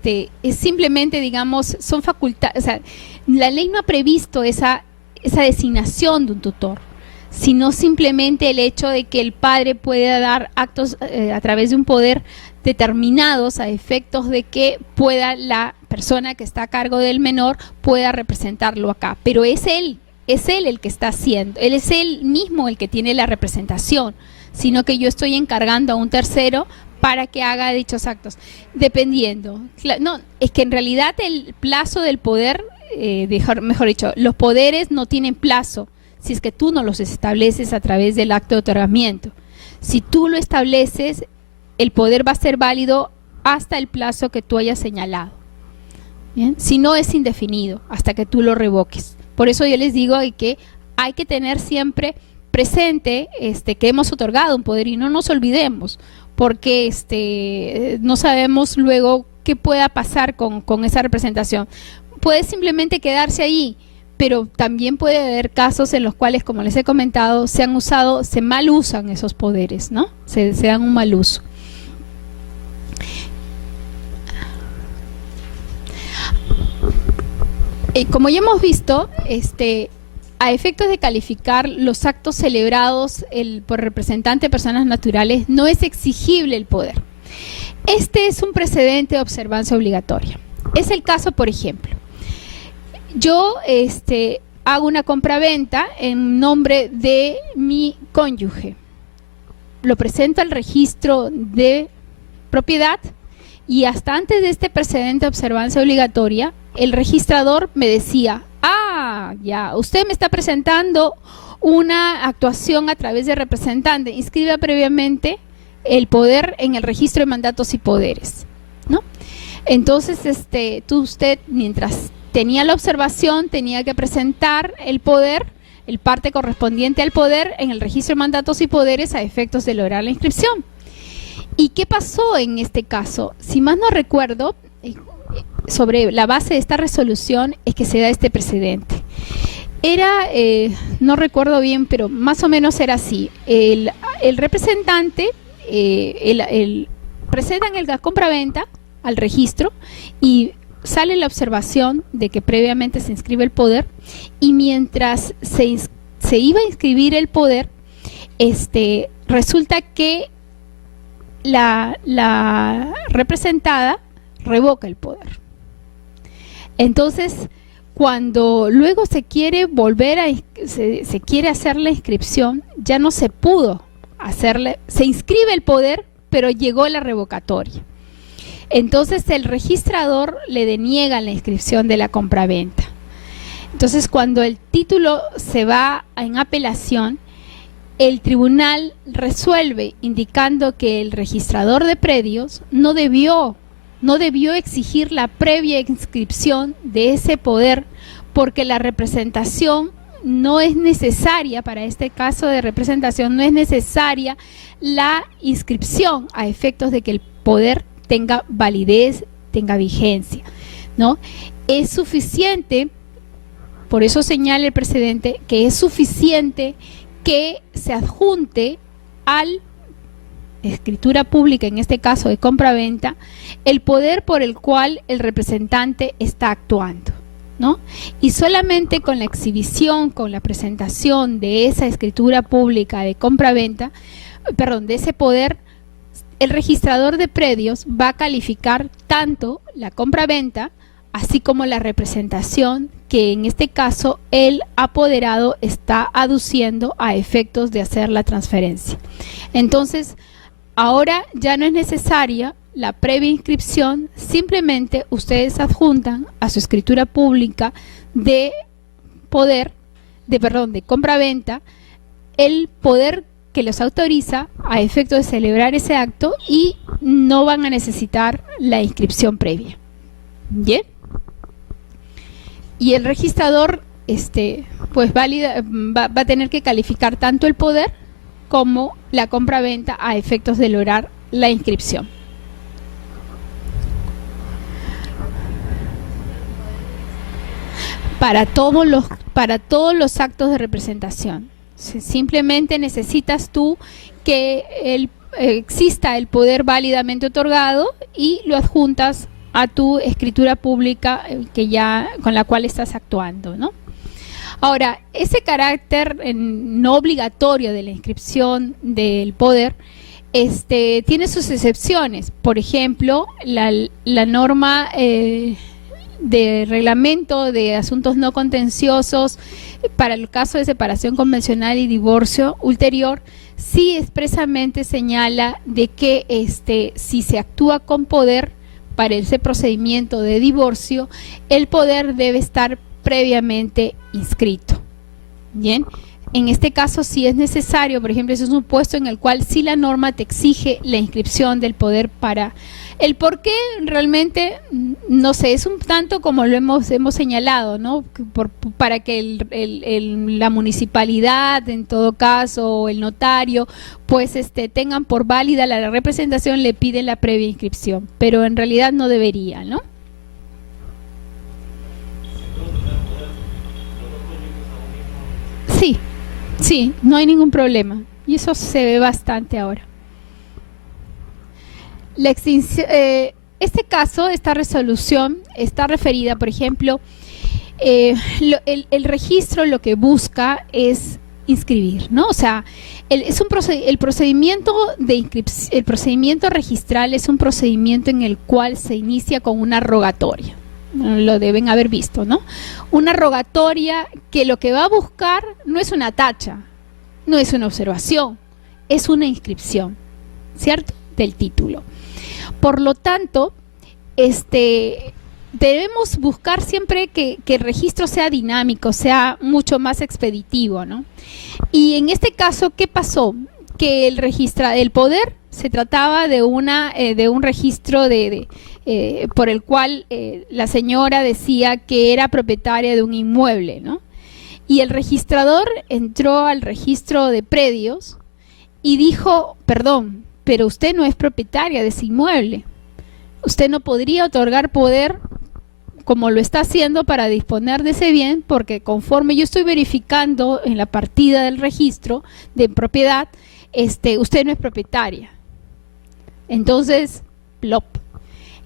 simplemente, digamos, son facultades, o sea, la ley no ha previsto esa designación de un tutor, sino simplemente el hecho de que el padre pueda dar actos a través de un poder determinados a efectos de que pueda la persona que está a cargo del menor pueda representarlo acá, pero es él el que está haciendo, él es él mismo el que tiene la representación, sino que yo estoy encargando a un tercero para que haga dichos actos, dependiendo. No, es que en realidad el plazo del poder, mejor dicho, los poderes no tienen plazo, si es que tú no los estableces a través del acto de otorgamiento. Si tú lo estableces, el poder va a ser válido hasta el plazo que tú hayas señalado. ¿Bien? Si no, es indefinido, hasta que tú lo revoques. Por eso yo les digo que hay que tener siempre presente que hemos otorgado un poder y no nos olvidemos, porque no sabemos luego qué pueda pasar con esa representación. Puede simplemente quedarse ahí, pero también puede haber casos en los cuales, como les he comentado, se mal usan esos poderes, ¿no? Se dan un mal uso. Como ya hemos visto, a efectos de calificar los actos celebrados por representante de personas naturales, no es exigible el poder. Este es un precedente de observancia obligatoria. Es el caso, por ejemplo, yo hago una compraventa en nombre de mi cónyuge. Lo presento al registro de propiedad y hasta antes de este precedente de observancia obligatoria, el registrador me decía: ah, ya, usted me está presentando una actuación a través de representante, inscriba previamente el poder en el registro de mandatos y poderes, ¿no? Entonces, usted, mientras tenía la observación, tenía que presentar el poder, el parte correspondiente al poder en el registro de mandatos y poderes a efectos de lograr la inscripción. ¿Y qué pasó en este caso? Si más no recuerdo, sobre la base de esta resolución es que se da este precedente. No recuerdo bien, pero más o menos era así. El representante presentan la compraventa al registro y sale la observación de que previamente se inscribe el poder, y mientras se iba a inscribir el poder, resulta que la representada revoca el poder. Entonces, cuando luego se quiere se quiere hacer la inscripción, ya no se pudo hacerle, se inscribe el poder, pero llegó la revocatoria. Entonces el registrador le deniega la inscripción de la compraventa. Entonces, cuando el título se va en apelación, el tribunal resuelve indicando que el registrador de predios no debió exigir la previa inscripción de ese poder, porque la representación no es necesaria, para este caso de representación, no es necesaria la inscripción a efectos de que el poder tenga validez, tenga vigencia, ¿no? Es suficiente, por eso señala el precedente, que es suficiente que se adjunte a la escritura pública, en este caso de compraventa, el poder por el cual el representante está actuando, ¿no? Y solamente con la exhibición, con la presentación de esa escritura pública de compraventa, perdón, de ese poder, el registrador de predios va a calificar tanto la compra-venta, así como la representación que en este caso el apoderado está aduciendo a efectos de hacer la transferencia. Entonces, ahora ya no es necesaria la previa inscripción, simplemente ustedes adjuntan a su escritura pública de compra-venta el poder que los autoriza a efecto de celebrar ese acto y no van a necesitar la inscripción previa. ¿Bien? Y el registrador pues va a tener que calificar tanto el poder como la compra-venta a efectos de lograr la inscripción. Para todos los actos de representación. Simplemente necesitas tú que exista el poder válidamente otorgado y lo adjuntas a tu escritura pública con la cual estás actuando, ¿no? Ahora, ese carácter no obligatorio de la inscripción del poder tiene sus excepciones. Por ejemplo, la norma de reglamento de asuntos no contenciosos para el caso de separación convencional y divorcio ulterior sí expresamente señala de que si se actúa con poder para ese procedimiento de divorcio, el poder debe estar previamente inscrito. Bien, en este caso sí es necesario, por ejemplo, ese es un puesto en el cual sí la norma te exige la inscripción del poder para el por qué realmente, no sé, es un tanto como lo hemos señalado, ¿no? Para que la municipalidad, en todo caso, o el notario, pues tengan por válida la representación, le piden la previa inscripción, pero en realidad no debería, ¿no? Sí, no hay ningún problema. Y eso se ve bastante ahora. Este caso, esta resolución, está referida, por ejemplo, el registro lo que busca es inscribir, ¿no? O sea, el procedimiento registral es un procedimiento en el cual se inicia con una rogatoria. Lo deben haber visto, ¿no? Una rogatoria que lo que va a buscar no es una tacha, no es una observación, es una inscripción, ¿cierto? Del título. Por lo tanto, debemos buscar siempre que el registro sea dinámico, sea mucho más expeditivo, ¿no? Y en este caso, ¿qué pasó? Que el poder se trataba de un registro por el cual la señora decía que era propietaria de un inmueble, ¿no? Y el registrador entró al registro de predios y dijo, perdón, pero usted no es propietaria de ese inmueble. Usted no podría otorgar poder como lo está haciendo para disponer de ese bien, porque conforme yo estoy verificando en la partida del registro de propiedad, usted no es propietaria. Entonces, plop.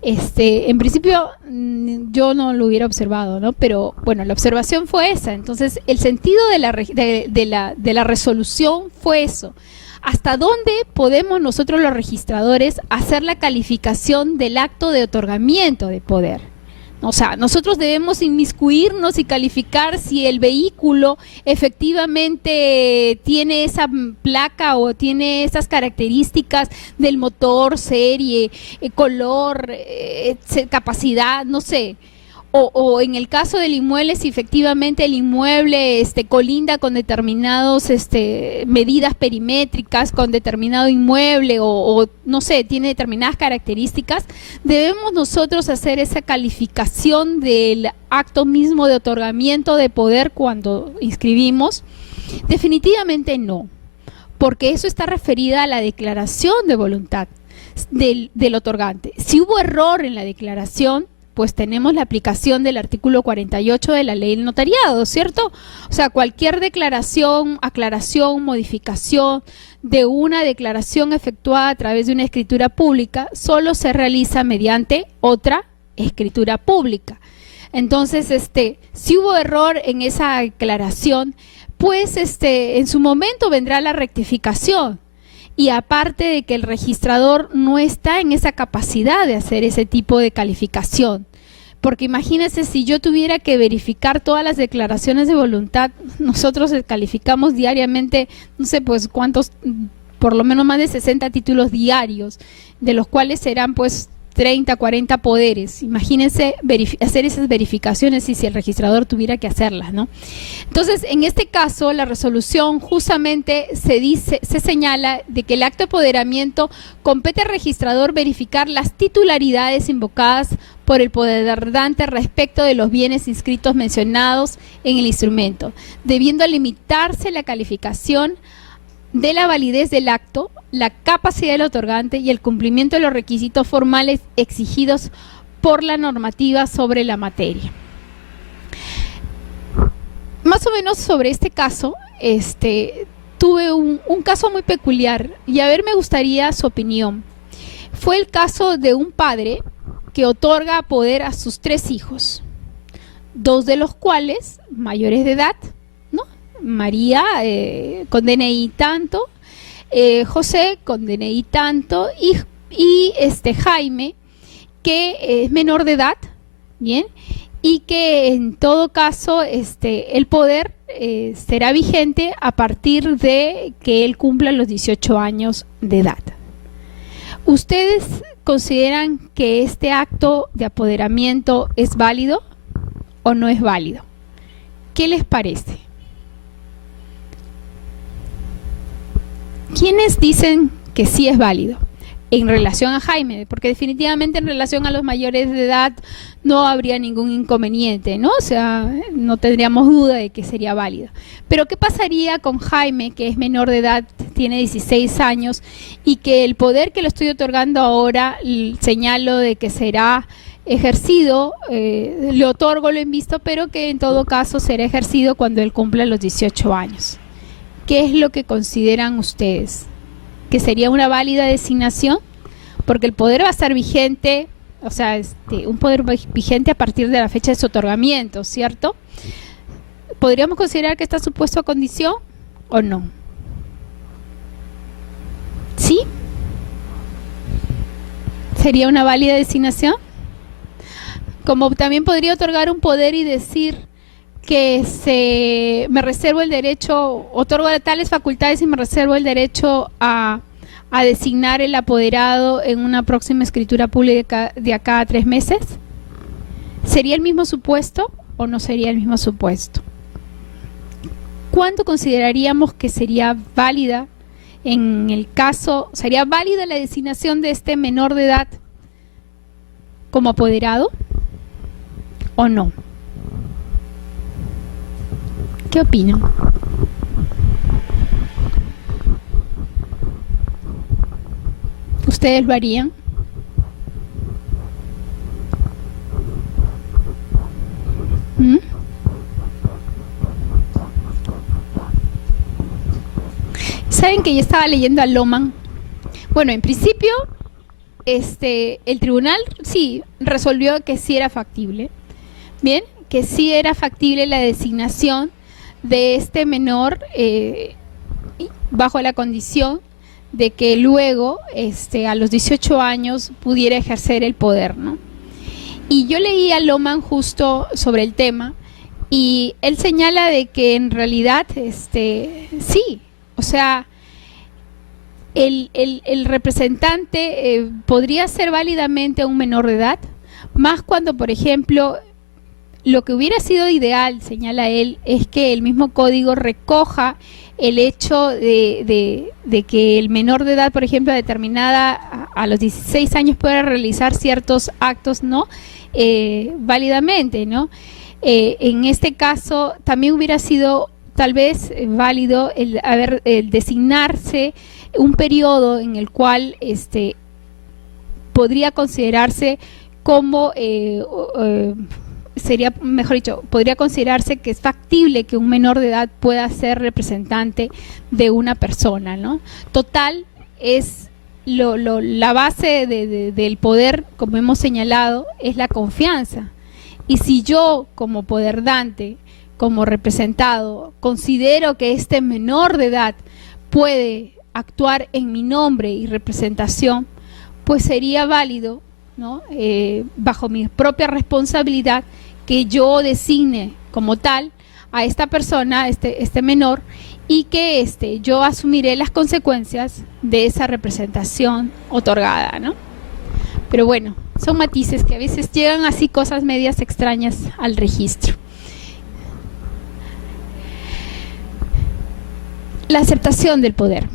En principio yo no lo hubiera observado, ¿no? Pero bueno, la observación fue esa. Entonces, el sentido de la resolución fue eso. ¿Hasta dónde podemos nosotros los registradores hacer la calificación del acto de otorgamiento de poder? O sea, nosotros debemos inmiscuirnos y calificar si el vehículo efectivamente tiene esa placa o tiene esas características del motor, serie, color, capacidad, no sé. O en el caso del inmueble, si efectivamente el inmueble colinda con determinados medidas perimétricas, con determinado inmueble o no sé, tiene determinadas características, debemos nosotros hacer esa calificación del acto mismo de otorgamiento de poder cuando inscribimos. Definitivamente no, porque eso está referida a la declaración de voluntad del otorgante. Si hubo error en la declaración, pues tenemos la aplicación del artículo 48 de la ley del notariado, ¿cierto? O sea, cualquier declaración, aclaración, modificación de una declaración efectuada a través de una escritura pública solo se realiza mediante otra escritura pública. Entonces, si hubo error en esa declaración, pues en su momento vendrá la rectificación. y aparte de que el registrador no está en esa capacidad de hacer ese tipo de calificación. Porque imagínense, si yo tuviera que verificar todas las declaraciones de voluntad, nosotros calificamos diariamente, no sé pues cuántos, por lo menos más de 60 títulos diarios, de los cuales serán pues 30, 40 poderes. Imagínense hacer esas verificaciones y si el registrador tuviera que hacerlas, ¿no? Entonces, en este caso, la resolución justamente se señala de que el acto de apoderamiento compete al registrador verificar las titularidades invocadas por el poderante respecto de los bienes inscritos mencionados en el instrumento, debiendo limitarse la calificación de la validez del acto, la capacidad del otorgante y el cumplimiento de los requisitos formales exigidos por la normativa sobre la materia. Más o menos sobre este caso, tuve un caso muy peculiar y a ver, me gustaría su opinión. Fue el caso de un padre que otorga poder a sus 3 hijos, 2 de los cuales mayores de edad, ¿no? María con DNI tanto, José con DNI tanto y Jaime, que es menor de edad, bien, y que en todo caso el poder será vigente a partir de que él cumpla los 18 años de edad. ¿Ustedes consideran que este acto de apoderamiento es válido o no es válido? ¿Qué les parece? ¿Quiénes dicen que sí es válido en relación a Jaime? Porque definitivamente en relación a los mayores de edad no habría ningún inconveniente, ¿no? O sea, no tendríamos duda de que sería válido. Pero ¿qué pasaría con Jaime, que es menor de edad, tiene 16 años, y que el poder que le estoy otorgando ahora, señalo de que será ejercido, le otorgo lo invisto, pero que en todo caso será ejercido cuando él cumpla los 18 años? ¿Qué es lo que consideran ustedes? ¿Que sería una válida designación? Porque el poder va a estar vigente, o sea, un poder vigente a partir de la fecha de su otorgamiento, ¿cierto? ¿Podríamos considerar que está supuesto a condición o no? ¿Sí? ¿Sería una válida designación? Como también podría otorgar un poder y decir que me reservo el derecho, otorgo tales facultades y me reservo el derecho a designar el apoderado en una próxima escritura pública de acá a 3 meses. ¿Sería el mismo supuesto o no sería el mismo supuesto? ¿Cuánto consideraríamos que sería válida en el caso, sería válida la designación de este menor de edad como apoderado o no? ¿Qué opinan? ¿Ustedes lo harían? ¿Mm? ¿Saben que yo estaba leyendo a Lohmann? Bueno, en principio, el tribunal sí resolvió que sí era factible. Bien, que sí era factible la designación de este menor bajo la condición de que luego a los 18 años pudiera ejercer el poder, ¿no? Y yo leí a Lohmann justo sobre el tema y él señala de que en realidad sí, o sea, el representante podría ser válidamente un menor de edad, más cuando, por ejemplo, lo que hubiera sido ideal, señala él, es que el mismo código recoja el hecho de que el menor de edad, por ejemplo, determinada a los 16 años pueda realizar ciertos actos, ¿no? Válidamente, ¿no? En este caso también hubiera sido tal vez válido el designarse un periodo en el cual podría considerarse como sería, mejor dicho, podría considerarse que es factible que un menor de edad pueda ser representante de una persona, ¿no? Total, es la base del poder, como hemos señalado, es la confianza. Y si yo, como poderdante, como representado, considero que este menor de edad puede actuar en mi nombre y representación, pues sería válido, ¿no? Bajo mi propia responsabilidad, que yo designe como tal a esta persona, este menor, y que yo asumiré las consecuencias de esa representación otorgada, ¿no? Pero bueno, son matices que a veces llegan así, cosas medias extrañas al registro. La aceptación del poder.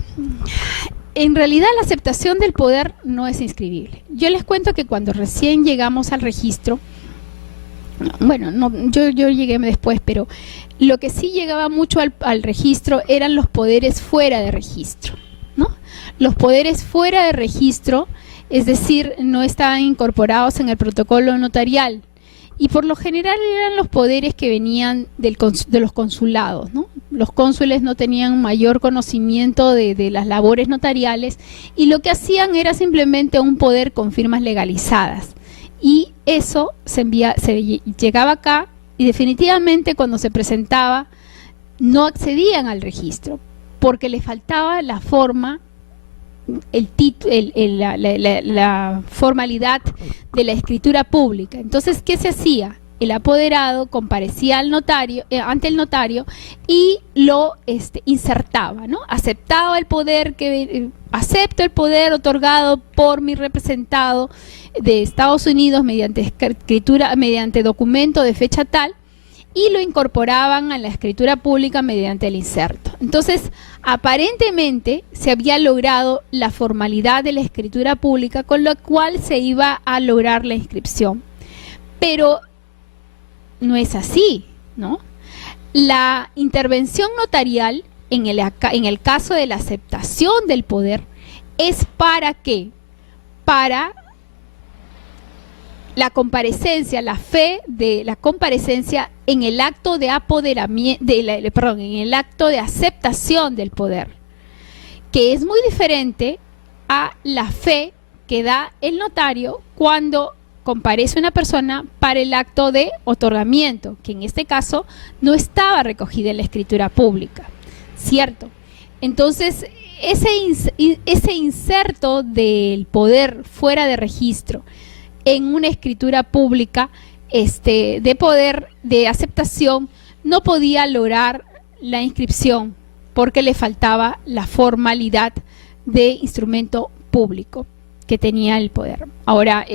En realidad la aceptación del poder no es inscribible. Yo les cuento que cuando recién llegamos al registro, bueno, no, yo llegué después, pero lo que sí llegaba mucho al registro eran los poderes fuera de registro, ¿no? Los poderes fuera de registro, es decir, no estaban incorporados en el protocolo notarial, y por lo general eran los poderes que venían de los consulados, ¿no? Los cónsules no tenían mayor conocimiento de las labores notariales, y lo que hacían era simplemente un poder con firmas legalizadas, y eso se llegaba acá, y definitivamente cuando se presentaba no accedían al registro porque le faltaba la forma, la formalidad de la escritura pública. Entonces, ¿qué se hacía? El apoderado comparecía al notario, ante el notario, y lo insertaba, ¿no? Aceptaba el poder acepto el poder otorgado por mi representado de Estados Unidos mediante escritura, mediante documento de fecha tal, y lo incorporaban a la escritura pública mediante el inserto. Entonces, aparentemente se había logrado la formalidad de la escritura pública, con lo cual se iba a lograr la inscripción. Pero no es así, ¿no? La intervención notarial, en el caso de la aceptación del poder, es ¿para qué? Para la comparecencia, la fe de la comparecencia en el acto de apoderamiento, en el acto de aceptación del poder, que es muy diferente a la fe que da el notario cuando comparece una persona para el acto de otorgamiento, que en este caso no estaba recogida en la escritura pública, ¿cierto? Entonces, ese inserto del poder fuera de registro en una escritura pública de poder de aceptación no podía lograr la inscripción porque le faltaba la formalidad de instrumento público que tenía el poder. Ahora,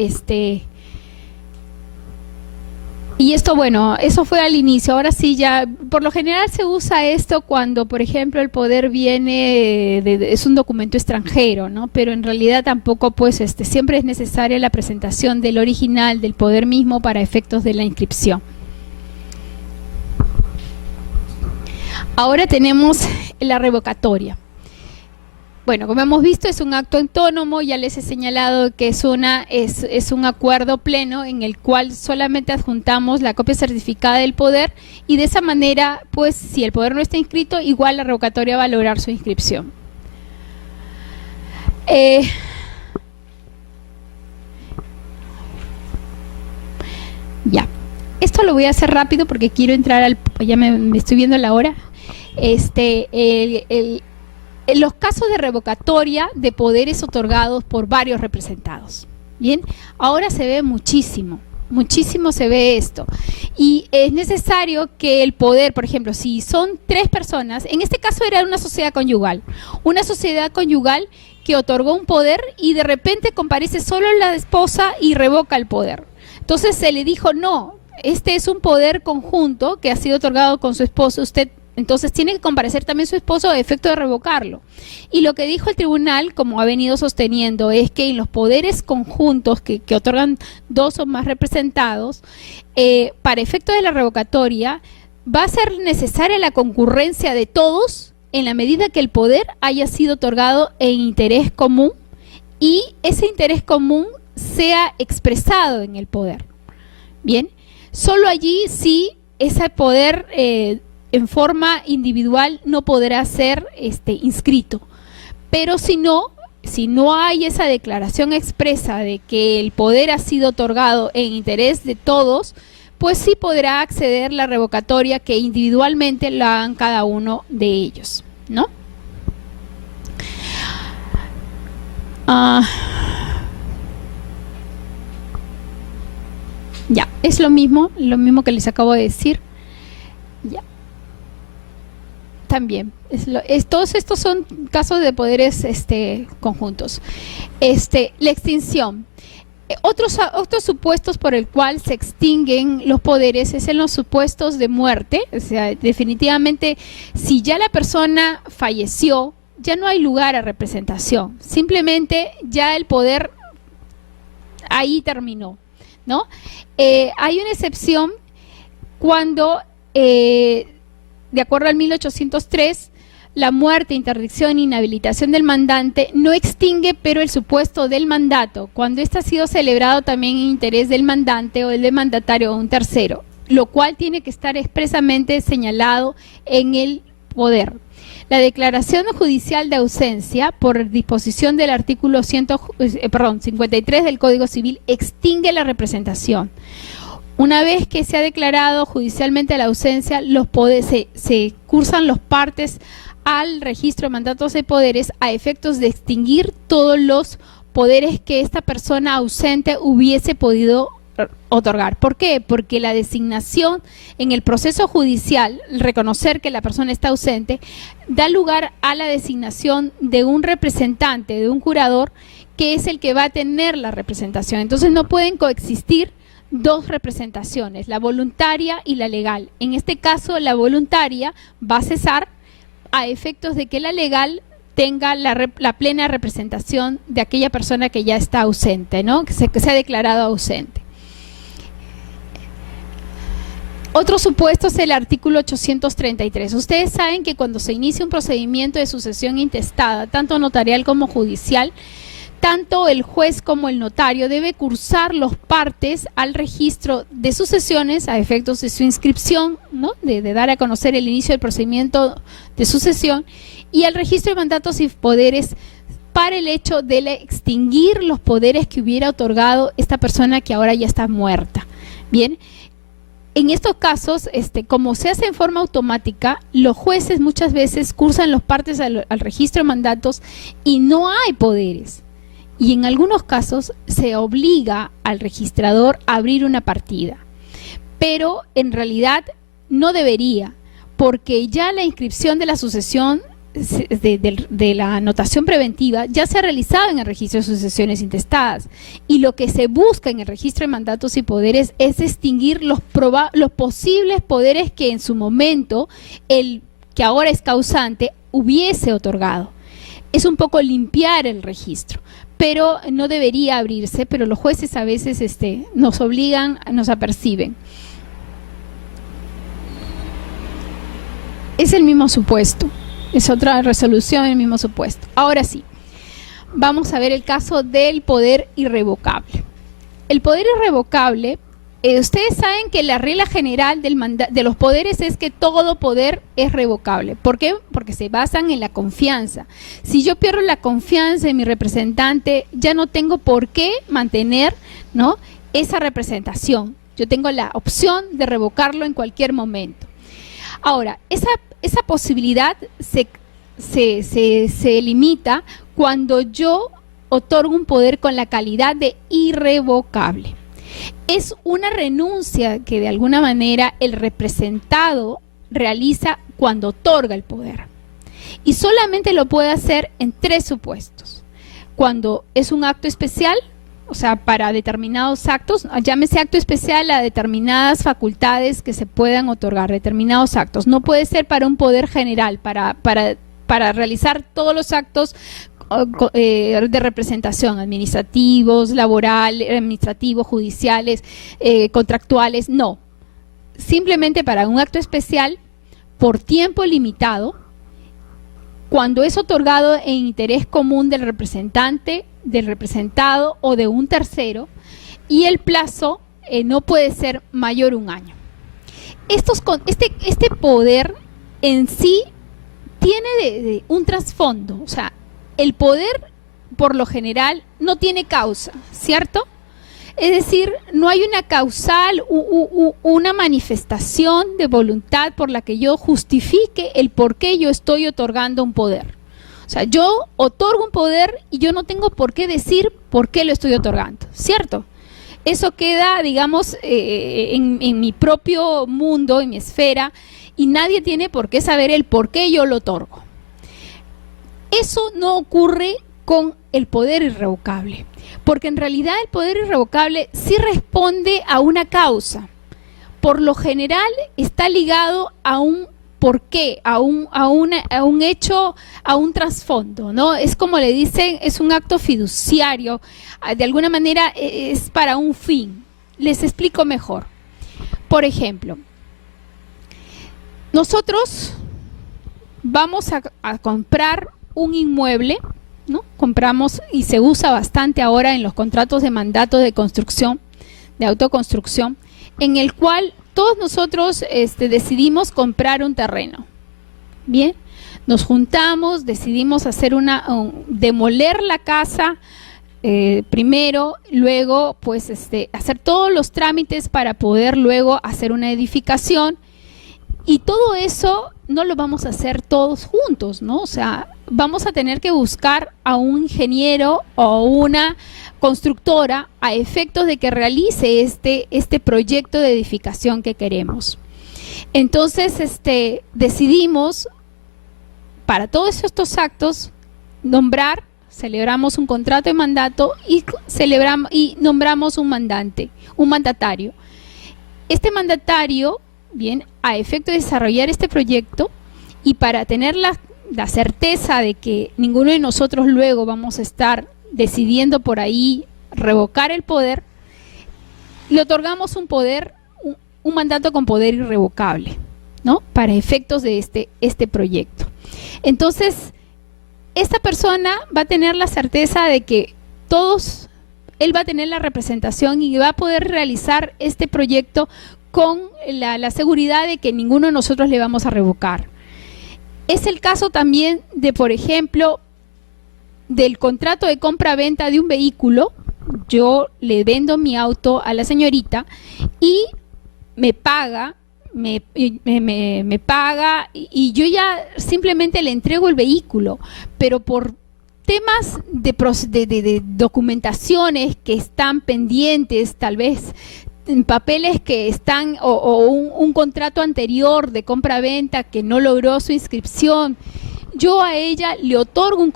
y esto, bueno, eso fue al inicio. Ahora sí, ya por lo general se usa esto cuando, por ejemplo, el poder viene es un documento extranjero, ¿no? Pero en realidad tampoco, pues, siempre es necesaria la presentación del original del poder mismo para efectos de la inscripción. Ahora tenemos la revocatoria. Bueno, como hemos visto, es un acto autónomo. Ya les he señalado que es un acuerdo pleno en el cual solamente adjuntamos la copia certificada del poder, y de esa manera, pues, si el poder no está inscrito, igual la revocatoria va a lograr su inscripción. Ya, esto lo voy a hacer rápido porque quiero entrar ya me estoy viendo la hora. En los casos de revocatoria de poderes otorgados por varios representados. Bien, ahora se ve muchísimo se ve esto. Y es necesario que el poder, por ejemplo, si son 3 personas, en este caso era una sociedad conyugal que otorgó un poder y de repente comparece solo la esposa y revoca el poder. Entonces se le dijo, no, este es un poder conjunto que ha sido otorgado con su esposo, usted entonces tiene que comparecer también su esposo a efecto de revocarlo. Y lo que dijo el tribunal, como ha venido sosteniendo, es que en los poderes conjuntos que otorgan 2 o más representados, para efecto de la revocatoria, va a ser necesaria la concurrencia de todos en la medida que el poder haya sido otorgado en interés común y ese interés común sea expresado en el poder. Bien, solo allí sí ese poder en forma individual no podrá ser inscrito, pero si no hay esa declaración expresa de que el poder ha sido otorgado en interés de todos, pues sí podrá acceder la revocatoria que individualmente lo hagan cada uno de ellos, ¿no? Ya, es lo mismo que les acabo de decir. Ya. También, todos estos son casos de poderes conjuntos. La extinción. Otros supuestos por el cual se extinguen los poderes es en los supuestos de muerte. O sea, definitivamente, si ya la persona falleció, ya no hay lugar a representación. Simplemente ya el poder ahí terminó, ¿no? Hay una excepción cuando, de acuerdo al 1803, la muerte, interdicción, inhabilitación del mandante no extingue, pero el supuesto del mandato, cuando éste ha sido celebrado también en interés del mandante o del mandatario o un tercero, lo cual tiene que estar expresamente señalado en el poder. La declaración judicial de ausencia, por disposición del artículo 53 del Código Civil, extingue la representación. Una vez que se ha declarado judicialmente la ausencia, los poderes se cursan los partes al registro de mandatos de poderes a efectos de extinguir todos los poderes que esta persona ausente hubiese podido otorgar. ¿Por qué? Porque la designación en el proceso judicial, reconocer que la persona está ausente, da lugar a la designación de un representante, de un curador, que es el que va a tener la representación. Entonces no pueden coexistir dos representaciones, la voluntaria y la legal. En este caso, la voluntaria va a cesar a efectos de que la legal tenga la plena representación de aquella persona que ya está ausente, ¿no? Que se ha declarado ausente. Otro supuesto es el artículo 833. Ustedes saben que cuando se inicia un procedimiento de sucesión intestada, tanto notarial como judicial, tanto el juez como el notario debe cursar los partes al registro de sucesiones a efectos de su inscripción, ¿no? de dar a conocer el inicio del procedimiento de sucesión, y al registro de mandatos y poderes para el hecho de extinguir los poderes que hubiera otorgado esta persona que ahora ya está muerta. Bien, en estos casos, como se hace en forma automática, los jueces muchas veces cursan los partes al registro de mandatos y no hay poderes. Y en algunos casos se obliga al registrador a abrir una partida. Pero en realidad no debería, porque ya la inscripción de la sucesión de la anotación preventiva ya se ha realizado en el registro de sucesiones intestadas, y lo que se busca en el registro de mandatos y poderes es extinguir los posibles poderes que en su momento el que ahora es causante hubiese otorgado. Es un poco limpiar el registro, pero no debería abrirse, pero los jueces a veces nos obligan, nos aperciben. Es el mismo supuesto. Es otra resolución del mismo supuesto. Ahora sí, vamos a ver el caso del poder irrevocable. El poder irrevocable, ustedes saben que la regla general de los poderes es que todo poder es revocable. ¿Por qué? Porque se basan en la confianza. Si yo pierdo la confianza en mi representante, ya no tengo por qué mantener, ¿no?, esa representación. Yo tengo la opción de revocarlo en cualquier momento. Ahora, esa posibilidad se limita cuando yo otorgo un poder con la calidad de irrevocable. Es una renuncia que de alguna manera el representado realiza cuando otorga el poder. Y solamente lo puede hacer en tres supuestos. Cuando es un acto especial, o sea, para determinados actos, llámese acto especial a determinadas facultades que se puedan otorgar, determinados actos. No puede ser para un poder general, para realizar todos los actos de representación, administrativos, administrativos, judiciales, contractuales, no. Simplemente para un acto especial, por tiempo limitado, cuando es otorgado en interés común del representante, del representado o de un tercero, y el plazo no puede ser mayor a 1 año. Este poder en sí tiene un trasfondo, o sea, el poder por lo general no tiene causa, ¿cierto? Es decir, no hay una causal, una manifestación de voluntad por la que yo justifique el por qué yo estoy otorgando un poder. O sea, yo otorgo un poder y yo no tengo por qué decir por qué lo estoy otorgando, ¿cierto? Eso queda, digamos, en mi propio mundo, en mi esfera, y nadie tiene por qué saber el por qué yo lo otorgo. Eso no ocurre con el poder irrevocable, porque en realidad el poder irrevocable sí responde a una causa. Por lo general está ligado a un porqué, a un hecho, a un trasfondo, ¿no? Es como le dicen, es un acto fiduciario, de alguna manera es para un fin. Les explico mejor. Por ejemplo, nosotros vamos a comprar un inmueble, ¿no? Compramos, y se usa bastante ahora en los contratos de mandato de construcción, de autoconstrucción, en el cual todos nosotros decidimos comprar un terreno. Bien, nos juntamos, decidimos hacer demoler la casa primero, luego pues hacer todos los trámites para poder luego hacer una edificación, y todo eso no lo vamos a hacer todos juntos, ¿no? O sea, vamos a tener que buscar a un ingeniero o una constructora a efectos de que realice este proyecto de edificación que queremos. Entonces, decidimos para todos estos actos celebramos un contrato de mandato y nombramos un mandatario. Este mandatario, bien, a efecto de desarrollar este proyecto y para tener la certeza de que ninguno de nosotros luego vamos a estar decidiendo por ahí revocar el poder, le otorgamos un mandato con poder irrevocable, ¿no? Para efectos de este proyecto. Entonces, esta persona va a tener la certeza de que él va a tener la representación y va a poder realizar este proyecto con la seguridad de que ninguno de nosotros le vamos a revocar. Es el caso también de, por ejemplo, del contrato de compra-venta de un vehículo. Yo le vendo mi auto a la señorita y me paga, y yo ya simplemente le entrego el vehículo, pero por temas de documentaciones que están pendientes, tal vez en papeles que están, o un contrato anterior de compra-venta que no logró su inscripción, yo a ella le otorgo un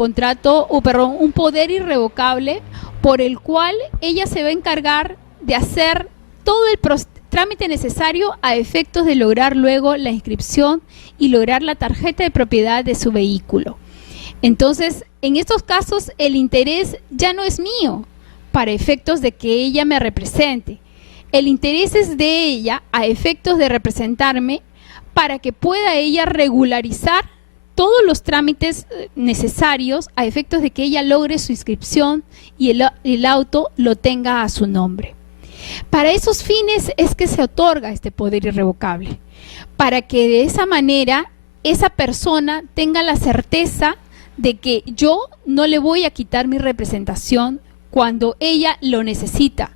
poder irrevocable por el cual ella se va a encargar de hacer todo el trámite necesario a efectos de lograr luego la inscripción y lograr la tarjeta de propiedad de su vehículo. Entonces, en estos casos, el interés ya no es mío para efectos de que ella me represente. El interés es de ella a efectos de representarme para que pueda ella regularizar todos los trámites necesarios a efectos de que ella logre su inscripción y el auto lo tenga a su nombre. Para esos fines es que se otorga este poder irrevocable, para que de esa manera esa persona tenga la certeza de que yo no le voy a quitar mi representación cuando ella lo necesita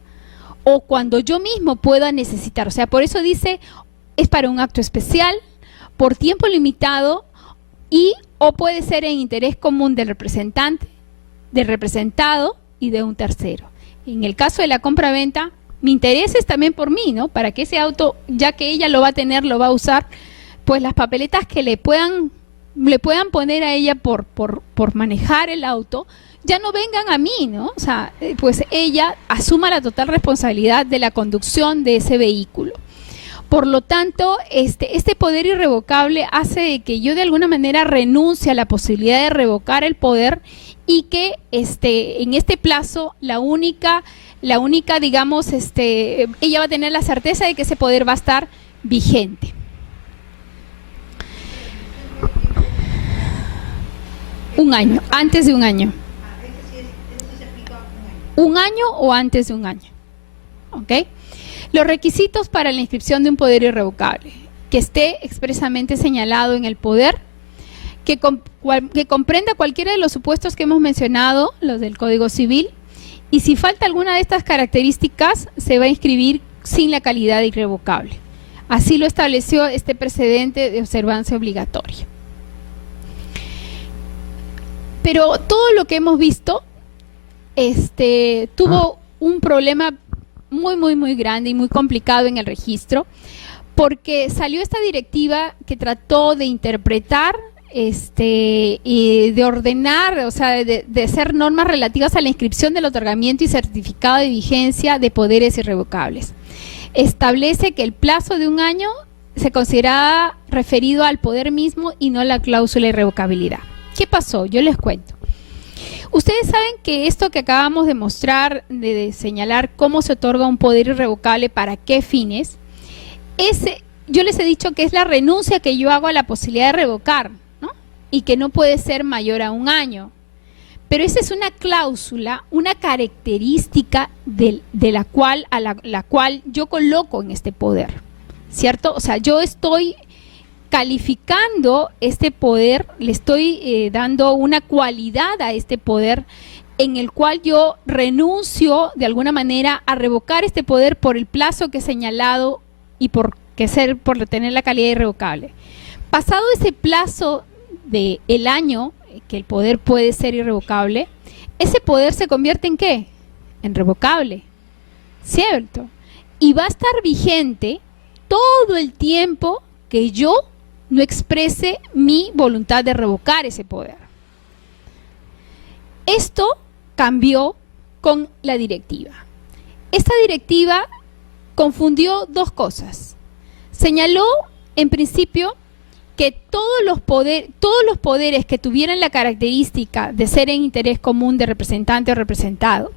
o cuando yo mismo pueda necesitar. O sea, por eso dice, es para un acto especial, por tiempo limitado, o puede ser en interés común del representante, del representado y de un tercero. En el caso de la compra-venta, mi interés es también por mí, ¿no? Para que ese auto, ya que ella lo va a tener, lo va a usar, pues las papeletas que le puedan poner a ella por manejar el auto, ya no vengan a mí, ¿no? O sea, pues ella asuma la total responsabilidad de la conducción de ese vehículo. Por lo tanto, este poder irrevocable hace que yo de alguna manera renuncie a la posibilidad de revocar el poder y que en este plazo la única, digamos, ella va a tener la certeza de que ese poder va a estar vigente. Un año, antes de un año. Un año o antes de un año. ¿Ok? Los requisitos para la inscripción de un poder irrevocable: que esté expresamente señalado en el poder, que comprenda cualquiera de los supuestos que hemos mencionado, los del Código Civil, y si falta alguna de estas características, se va a inscribir sin la calidad de irrevocable. Así lo estableció este precedente de observancia obligatoria. Pero todo lo que hemos visto tuvo un problema muy grande y muy complicado en el registro, porque salió esta directiva que trató de interpretar y de ordenar, o sea, de hacer normas relativas a la inscripción del otorgamiento y certificado de vigencia de poderes irrevocables. Establece que el plazo de 1 año se consideraba referido al poder mismo y no a la cláusula de irrevocabilidad. ¿Qué pasó? Yo les cuento. Ustedes saben que esto que acabamos de mostrar, de señalar cómo se otorga un poder irrevocable, para qué fines, yo les he dicho que es la renuncia que yo hago a la posibilidad de revocar, ¿no? Y que no puede ser mayor a 1 año. Pero esa es una cláusula, una característica la cual yo coloco en este poder, ¿cierto? O sea, yo estoy calificando este poder, le estoy dando una cualidad a este poder en el cual yo renuncio de alguna manera a revocar este poder por el plazo que he señalado y por tener la calidad irrevocable. Pasado ese plazo del año que el poder puede ser irrevocable, ese poder se convierte ¿en qué? En revocable, ¿cierto? Y va a estar vigente todo el tiempo que yo no exprese mi voluntad de revocar ese poder. Esto cambió con la directiva. Esta directiva confundió dos cosas. Señaló, en principio, que todos los poderes que tuvieran la característica de ser en interés común de representante o representado,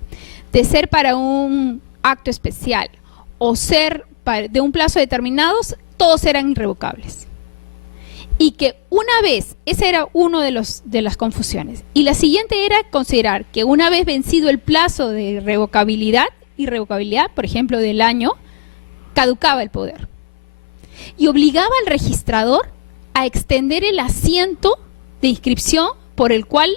de ser para un acto especial o ser de un plazo determinado, todos eran irrevocables. Y que una vez, esa era una de las confusiones, y la siguiente era considerar que una vez vencido el plazo de irrevocabilidad, por ejemplo del año, caducaba el poder y obligaba al registrador a extender el asiento de inscripción por el cual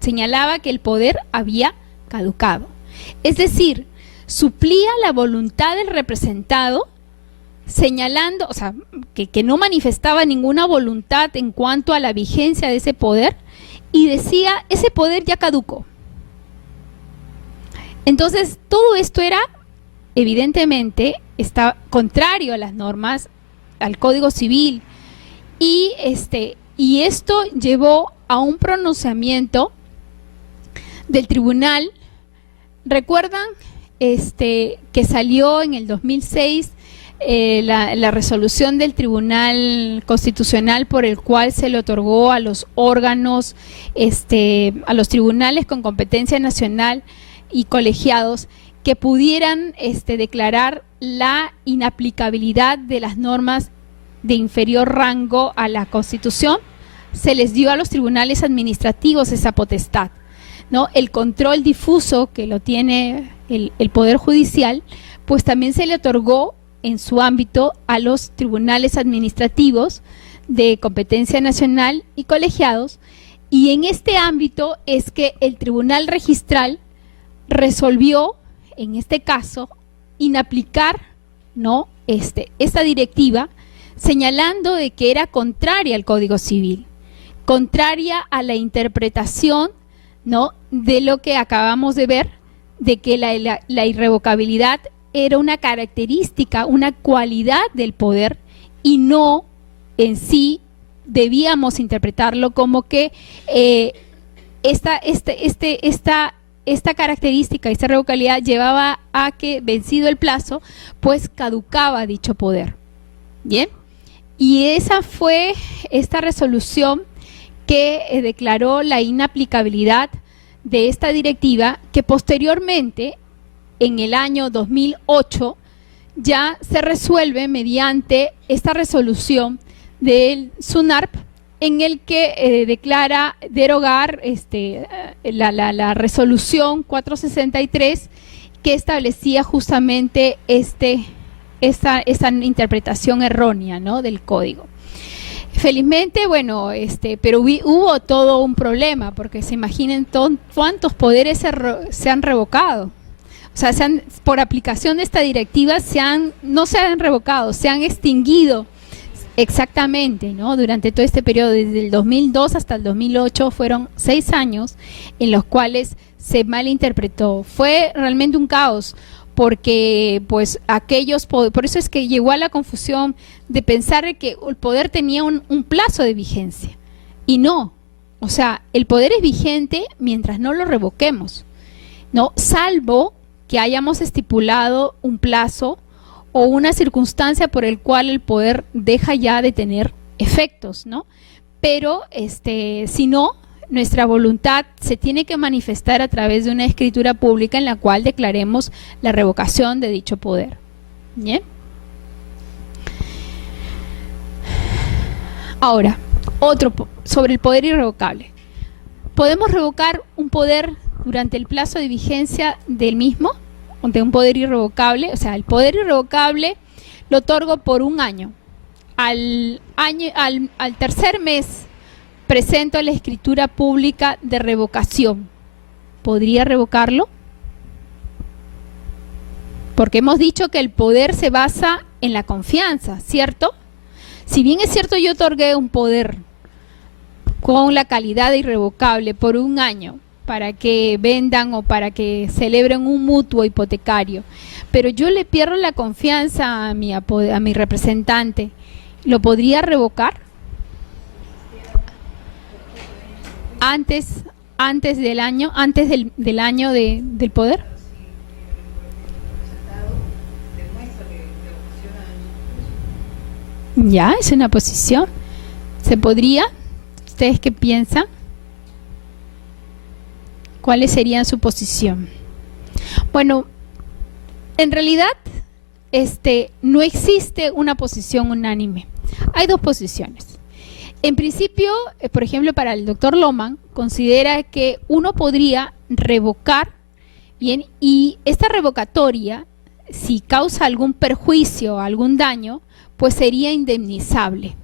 señalaba que el poder había caducado. Es decir, suplía la voluntad del representado, señalando, o sea, que no manifestaba ninguna voluntad en cuanto a la vigencia de ese poder, y decía, ese poder ya caducó. Entonces, todo esto era, evidentemente, está contrario a las normas, al Código Civil, y esto llevó a un pronunciamiento del tribunal. ¿Recuerdan que salió en el 2006 la resolución del Tribunal Constitucional por el cual se le otorgó a los órganos, a los tribunales con competencia nacional y colegiados, que pudieran declarar la inaplicabilidad de las normas de inferior rango a la Constitución? Se les dio a los tribunales administrativos esa potestad, ¿no? El control difuso que lo tiene el Poder Judicial, pues también se le otorgó en su ámbito a los tribunales administrativos de competencia nacional y colegiados, y en este ámbito es que el Tribunal Registral resolvió, en este caso, inaplicar, ¿no?, esta directiva, señalando de que era contraria al Código Civil, contraria a la interpretación, ¿no?, de lo que acabamos de ver, de que la irrevocabilidad era una característica, una cualidad del poder, y no en sí debíamos interpretarlo como que esta característica, esta irrevocabilidad llevaba a que, vencido el plazo, pues caducaba dicho poder. Bien, y esa fue esta resolución que declaró la inaplicabilidad de esta directiva, que posteriormente, en el año 2008, ya se resuelve mediante esta resolución del SUNARP, en el que declara derogar la resolución 463, que establecía justamente esta interpretación errónea, ¿no?, del código. Felizmente, bueno, pero hubo todo un problema, porque se imaginen cuántos poderes se han revocado. O sea, por aplicación de esta directiva no se han revocado, se han extinguido Exactamente, ¿no? Durante todo este periodo, desde el 2002 hasta el 2008, fueron 6 años en los cuales se malinterpretó. Fue realmente un caos, porque pues por eso es que llegó a la confusión de pensar que el poder tenía un plazo de vigencia, y no. O sea, el poder es vigente mientras no lo revoquemos, ¿no? Salvo que hayamos estipulado un plazo o una circunstancia por el cual el poder deja ya de tener efectos, ¿no? Pero si no, nuestra voluntad se tiene que manifestar a través de una escritura pública en la cual declaremos la revocación de dicho poder. ¿Bien? Ahora, sobre el poder irrevocable. ¿Podemos revocar un poder durante el plazo de vigencia del mismo? De un poder irrevocable. O sea, el poder irrevocable lo otorgo por un año. Al tercer mes presento la escritura pública de revocación. ¿Podría revocarlo? Porque hemos dicho que el poder se basa en la confianza, ¿cierto? Si bien es cierto, yo otorgué un poder con la calidad de irrevocable por un año para que vendan o para que celebren un mutuo hipotecario, pero yo le pierdo la confianza a mi representante, ¿lo podría revocar? Antes del año del poder. Ya, es una posición. ¿Se podría? ¿Ustedes qué piensan? ¿Cuáles serían su posición? Bueno, en realidad no existe una posición unánime. Hay dos posiciones. En principio, por ejemplo, para el doctor Lohmann, considera que uno podría revocar, bien, y esta revocatoria, si causa algún perjuicio o algún daño, pues sería indemnizable.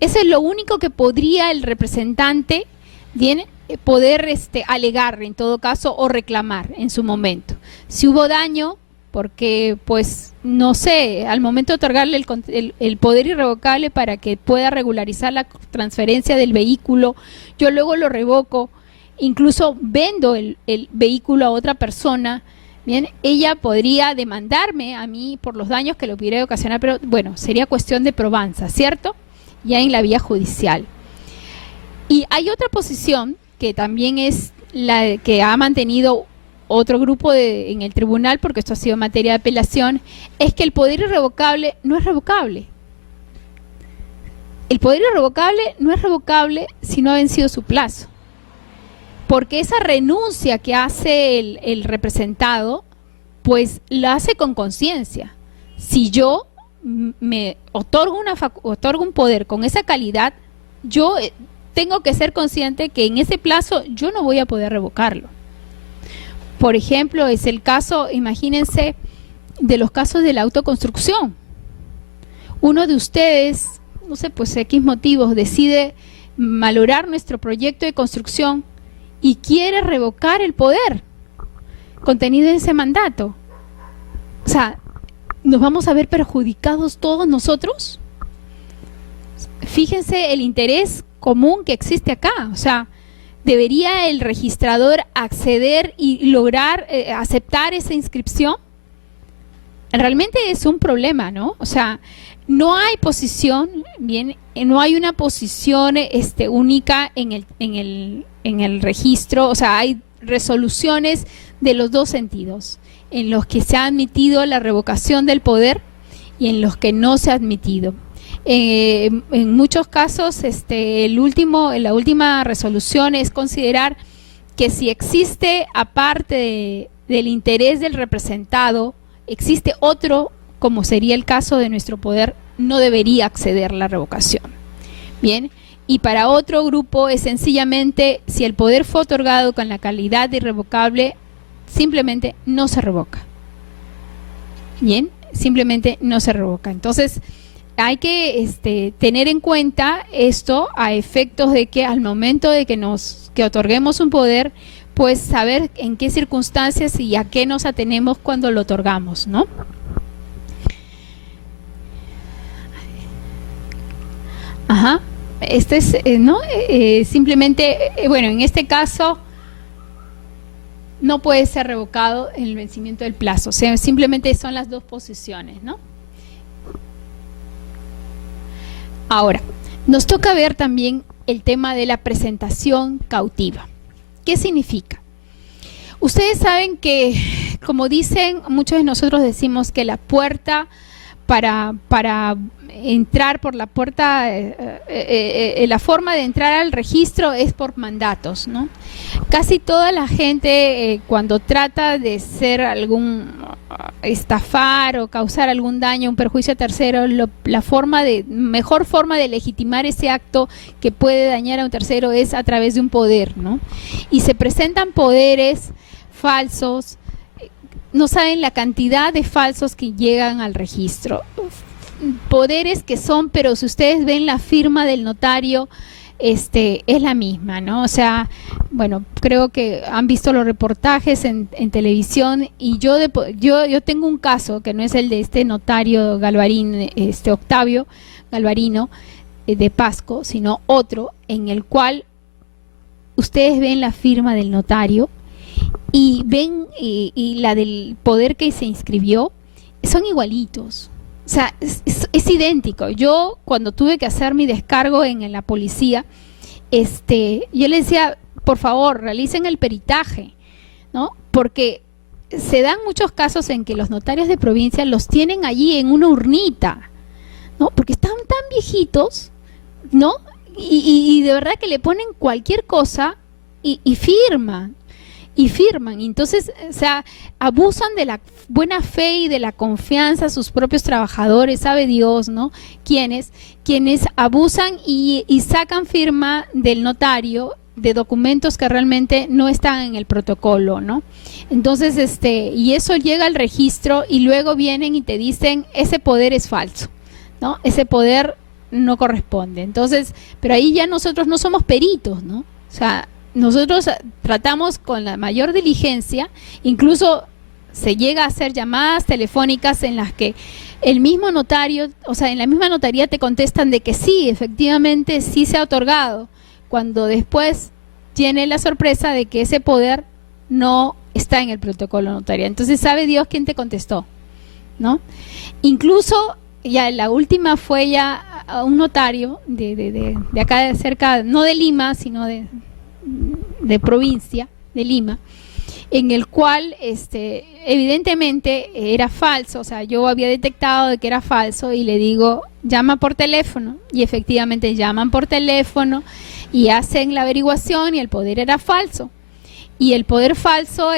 Eso es lo único que podría el representante, bien, poder alegar en todo caso o reclamar en su momento. Si hubo daño, porque pues no sé, al momento de otorgarle el poder irrevocable para que pueda regularizar la transferencia del vehículo, yo luego lo revoco, incluso vendo el vehículo a otra persona, bien, ella podría demandarme a mí por los daños que lo pudiera ocasionar, pero bueno, sería cuestión de probanza, ¿cierto? Ya en la vía judicial. Y hay otra posición que también es la que ha mantenido otro grupo en el tribunal, porque esto ha sido materia de apelación, es que el poder irrevocable no es revocable. El poder irrevocable no es revocable si no ha vencido su plazo, porque esa renuncia que hace el representado, pues la hace con conciencia. Si yo me otorgo un poder con esa calidad, yo tengo que ser consciente que en ese plazo yo no voy a poder revocarlo. Por ejemplo, es el caso, imagínense, de los casos de la autoconstrucción. Uno de ustedes, no sé, pues X motivos, decide malograr nuestro proyecto de construcción y quiere revocar el poder contenido en ese mandato. O sea, ¿nos vamos a ver perjudicados todos nosotros? Fíjense el interés común que existe acá. O sea, ¿debería el registrador acceder y lograr aceptar esa inscripción? Realmente es un problema, ¿no? O sea, no hay posición, bien, no hay una posición única en el registro. O sea, hay resoluciones de los dos sentidos, en los que se ha admitido la revocación del poder y en los que no se ha admitido. En muchos casos, la última resolución es considerar que si existe, aparte del interés del representado, existe otro, como sería el caso de nuestro poder, no debería acceder a la revocación. Bien, y para otro grupo es sencillamente, si el poder fue otorgado con la calidad de irrevocable, simplemente no se revoca. Bien, simplemente no se revoca. Entonces, hay que tener en cuenta esto a efectos de que al momento de que otorguemos un poder, pues saber en qué circunstancias y a qué nos atenemos cuando lo otorgamos, ¿no? Ajá. Este es, ¿no? Simplemente, bueno, en este caso no puede ser revocado en el vencimiento del plazo. O sea, simplemente son las dos posiciones, ¿no? Ahora, nos toca ver también el tema de la presentación cautiva. ¿Qué significa? Ustedes saben que, como dicen, muchos de nosotros decimos que la puerta para entrar por la puerta, la forma de entrar al registro es por mandatos, ¿no? Casi toda la gente cuando trata de ser estafar o causar algún daño, un perjuicio a tercero, mejor forma de legitimar ese acto que puede dañar a un tercero es a través de un poder, ¿no? Y se presentan poderes falsos. No saben la cantidad de falsos que llegan al registro. Poderes que son, pero si ustedes ven la firma del notario, es la misma, ¿no? O sea, bueno, creo que han visto los reportajes en televisión, y yo tengo un caso que no es el de este notario Galvarín, Octavio Galvarino de Pasco, sino otro en el cual ustedes ven la firma del notario y ven y la del poder que se inscribió, son igualitos. O sea, es idéntico. Yo, cuando tuve que hacer mi descargo en la policía, yo le decía, por favor, realicen el peritaje, ¿no? Porque se dan muchos casos en que los notarios de provincia los tienen allí en una urnita, ¿no? Porque están tan viejitos, ¿no? Y de verdad que le ponen cualquier cosa y firman. Entonces, o sea, abusan de la buena fe y de la confianza a sus propios trabajadores, sabe Dios, ¿no? Quienes abusan y sacan firma del notario de documentos que realmente no están en el protocolo, ¿no? Entonces, y eso llega al registro y luego vienen y te dicen, ese poder es falso, ¿no? Ese poder no corresponde. Entonces, pero ahí ya nosotros no somos peritos, ¿no? O sea, nosotros tratamos con la mayor diligencia, incluso se llega a hacer llamadas telefónicas en las que el mismo notario, o sea, en la misma notaría te contestan de que sí, efectivamente sí se ha otorgado, cuando después tiene la sorpresa de que ese poder no está en el protocolo notarial. Entonces sabe Dios quién te contestó, ¿no? Incluso ya la última fue ya a un notario de acá de cerca, no de Lima, sino de provincia de Lima, en el cual evidentemente era falso. O sea, yo había detectado de que era falso y le digo, llama por teléfono, y efectivamente llaman por teléfono y hacen la averiguación y el poder era falso. Y el poder falso,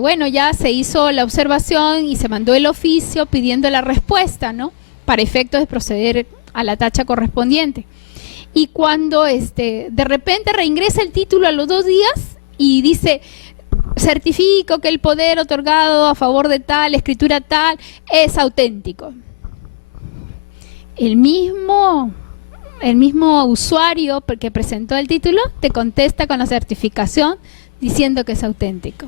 bueno, ya se hizo la observación y se mandó el oficio pidiendo la respuesta, ¿no? Para efectos de proceder a la tacha correspondiente. Y cuando de repente reingresa el título a los 2 días y dice, certifico que el poder otorgado a favor de tal, escritura tal, es auténtico. El mismo usuario que presentó el título te contesta con la certificación diciendo que es auténtico.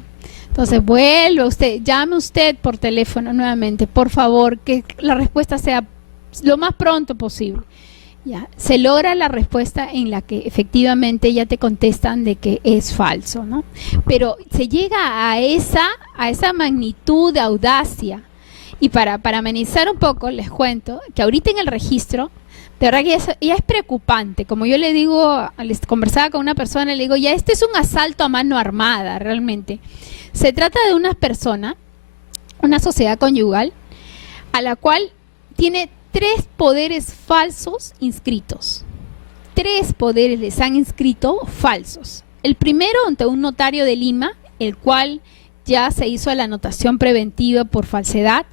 Entonces vuelve usted, llame usted por teléfono nuevamente, por favor, que la respuesta sea lo más pronto posible. Ya, se logra la respuesta en la que efectivamente ya te contestan de que es falso, ¿no? Pero se llega a esa magnitud de audacia. Y para amenizar un poco, les cuento que ahorita en el registro, de verdad que ya es preocupante. Como yo le digo, les conversaba con una persona, le digo, ya este es un asalto a mano armada realmente. Se trata de una persona, una sociedad conyugal, a la cual tiene 3 poderes falsos inscritos. 3 poderes les han inscrito falsos. El primero ante un notario de Lima, el cual ya se hizo la anotación preventiva por falsedad,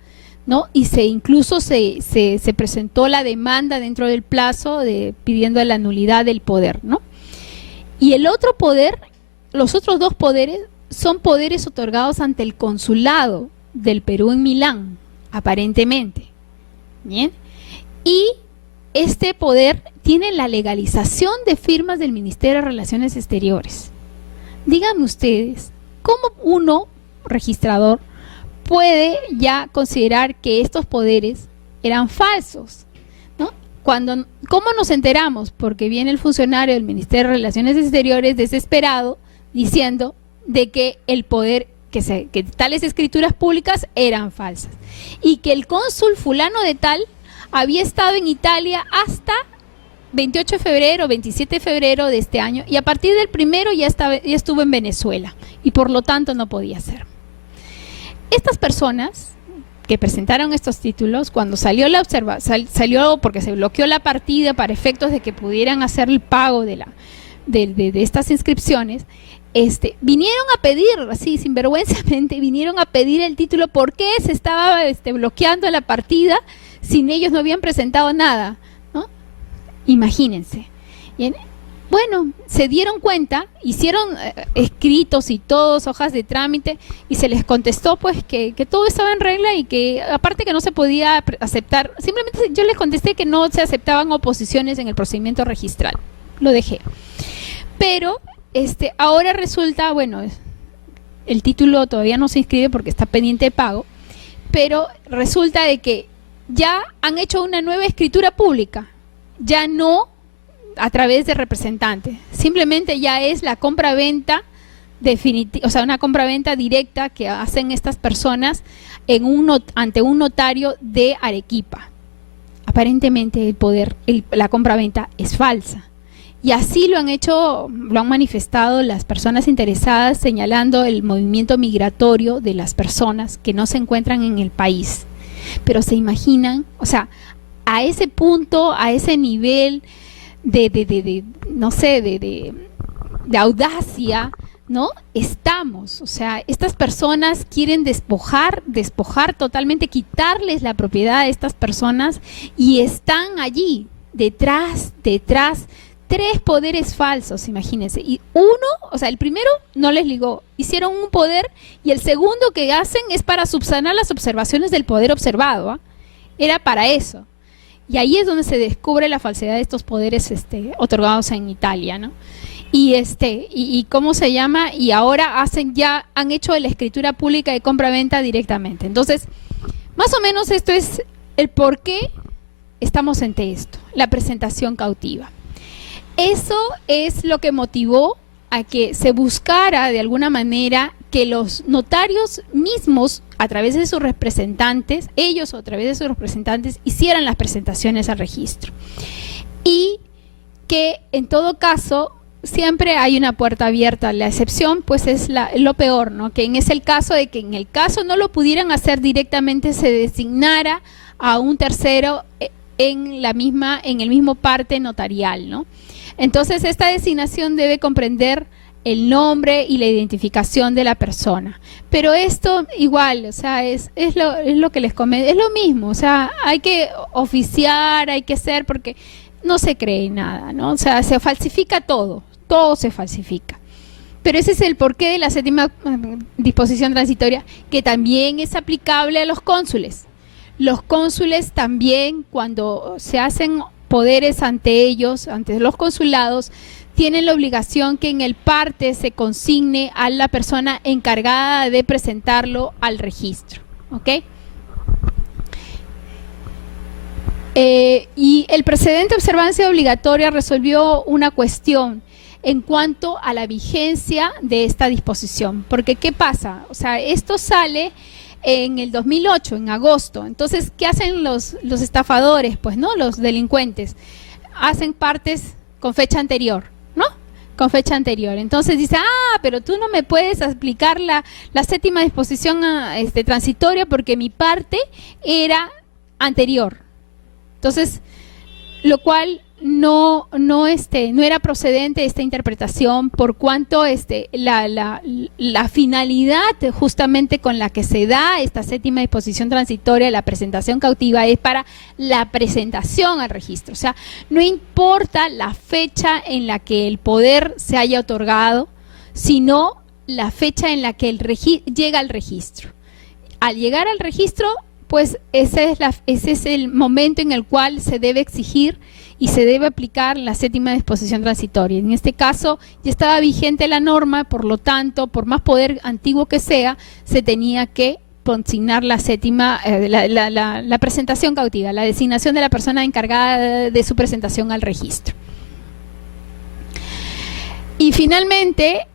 ¿no? Y incluso se presentó la demanda dentro del plazo pidiendo la nulidad del poder, ¿no? Y el otro poder, los otros 2 poderes, son poderes otorgados ante el consulado del Perú en Milán, aparentemente. ¿Bien? Y este poder tiene la legalización de firmas del Ministerio de Relaciones Exteriores. Díganme ustedes, ¿cómo uno, registrador, puede ya considerar que estos poderes eran falsos, ¿no? ¿cómo nos enteramos? Porque viene el funcionario del Ministerio de Relaciones Exteriores desesperado diciendo de que el poder, que tales escrituras públicas eran falsas y que el cónsul fulano de tal había estado en Italia hasta 28 de febrero, 27 de febrero de este año, y a partir del 1 ya estuvo en Venezuela y por lo tanto no podía ser. Estas personas que presentaron estos títulos, cuando salió salió porque se bloqueó la partida para efectos de que pudieran hacer el pago de estas inscripciones, vinieron a pedir, así sinvergüenzamente, vinieron a pedir el título. ¿Por qué se estaba bloqueando la partida sin ellos no habían presentado nada? ¿No? Imagínense. Bueno, se dieron cuenta, hicieron escritos y todos, hojas de trámite, y se les contestó pues que todo estaba en regla y que aparte que no se podía aceptar, simplemente yo les contesté que no se aceptaban oposiciones en el procedimiento registral, lo dejé. Pero ahora resulta, bueno, el título todavía no se inscribe porque está pendiente de pago, pero resulta de que ya han hecho una nueva escritura pública, ya no a través de representantes, simplemente ya es la compra-venta definitiva, o sea, una compra-venta directa que hacen estas personas ante un notario de Arequipa. Aparentemente la compra-venta es falsa. Y así lo han manifestado las personas interesadas, señalando el movimiento migratorio de las personas que no se encuentran en el país. Pero se imaginan, o sea, a ese punto, a ese nivel de audacia, ¿no? Estamos, o sea, estas personas quieren despojar totalmente, quitarles la propiedad a estas personas y están allí, detrás, 3 poderes falsos, imagínense. Y uno, o sea, el primero no les ligó, hicieron un poder, y el segundo que hacen es para subsanar las observaciones del poder observado, ¿eh? Era para eso. Y ahí es donde se descubre la falsedad de estos poderes otorgados en Italia, ¿no? Y ¿cómo se llama? Y ahora han hecho la escritura pública de compra-venta directamente. Entonces, más o menos esto es el por qué estamos ante esto, la presentación cautiva. Eso es lo que motivó a que se buscara de alguna manera que los notarios mismos, a través de sus representantes, ellos o a través de sus representantes, hicieran las presentaciones al registro. Y que en todo caso siempre hay una puerta abierta. La excepción pues es lo peor, ¿no? Que es el caso de que en el caso no lo pudieran hacer directamente, se designara a un tercero en el mismo parte notarial, ¿no? Entonces esta designación debe comprender el nombre y la identificación de la persona. Pero esto igual, o sea, es lo que les comento, es lo mismo, o sea, hay que oficiar, hay que hacer, porque no se cree nada, ¿no? O sea, se falsifica todo se falsifica. Pero ese es el porqué de la 7ª disposición transitoria, que también es aplicable a los cónsules. Los cónsules también, cuando se hacen poderes ante ellos, ante los consulados, tienen la obligación que en el parte se consigne a la persona encargada de presentarlo al registro, ¿ok? Y el precedente de observancia obligatoria resolvió una cuestión en cuanto a la vigencia de esta disposición, porque ¿qué pasa? O sea, esto sale en el 2008, en agosto. Entonces, ¿qué hacen los estafadores? Pues, ¿no? Los delincuentes hacen partes con fecha anterior, ¿no? Con fecha anterior. Entonces dice, pero tú no me puedes aplicar la 7ª disposición transitoria porque mi parte era anterior. Entonces, lo cual no era procedente esta interpretación, por cuanto la finalidad justamente con la que se da esta 7ª disposición transitoria, la presentación cautiva, es para la presentación al registro. O sea, no importa la fecha en la que el poder se haya otorgado, sino la fecha en la que llega al registro. Al llegar al registro, pues ese es el momento en el cual se debe exigir y se debe aplicar la 7ª disposición transitoria. En este caso ya estaba vigente la norma, por lo tanto, por más poder antiguo que sea, se tenía que consignar la séptima, la presentación cautiva, la designación de la persona encargada de su presentación al registro. Y finalmente,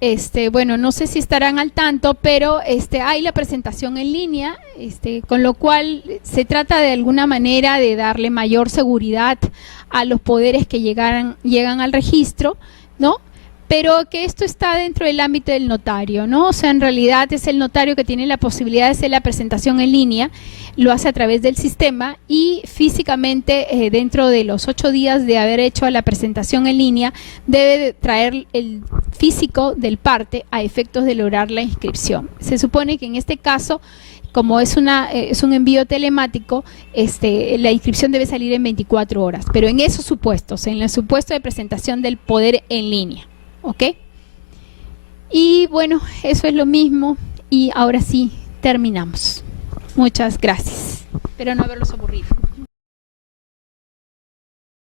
bueno, no sé si estarán al tanto, pero hay la presentación en línea, con lo cual se trata de alguna manera de darle mayor seguridad a los poderes que llegan al registro, ¿no? Pero que esto está dentro del ámbito del notario, ¿no? O sea, en realidad es el notario que tiene la posibilidad de hacer la presentación en línea, lo hace a través del sistema y físicamente dentro de los 8 días de haber hecho la presentación en línea debe traer el físico del parte a efectos de lograr la inscripción. Se supone que en este caso, como es un envío telemático, la inscripción debe salir en 24 horas, pero en esos supuestos, en el supuesto de presentación del poder en línea. ¿Ok? Y bueno, eso es lo mismo y ahora sí terminamos. Muchas gracias. Espero no haberlos aburrido.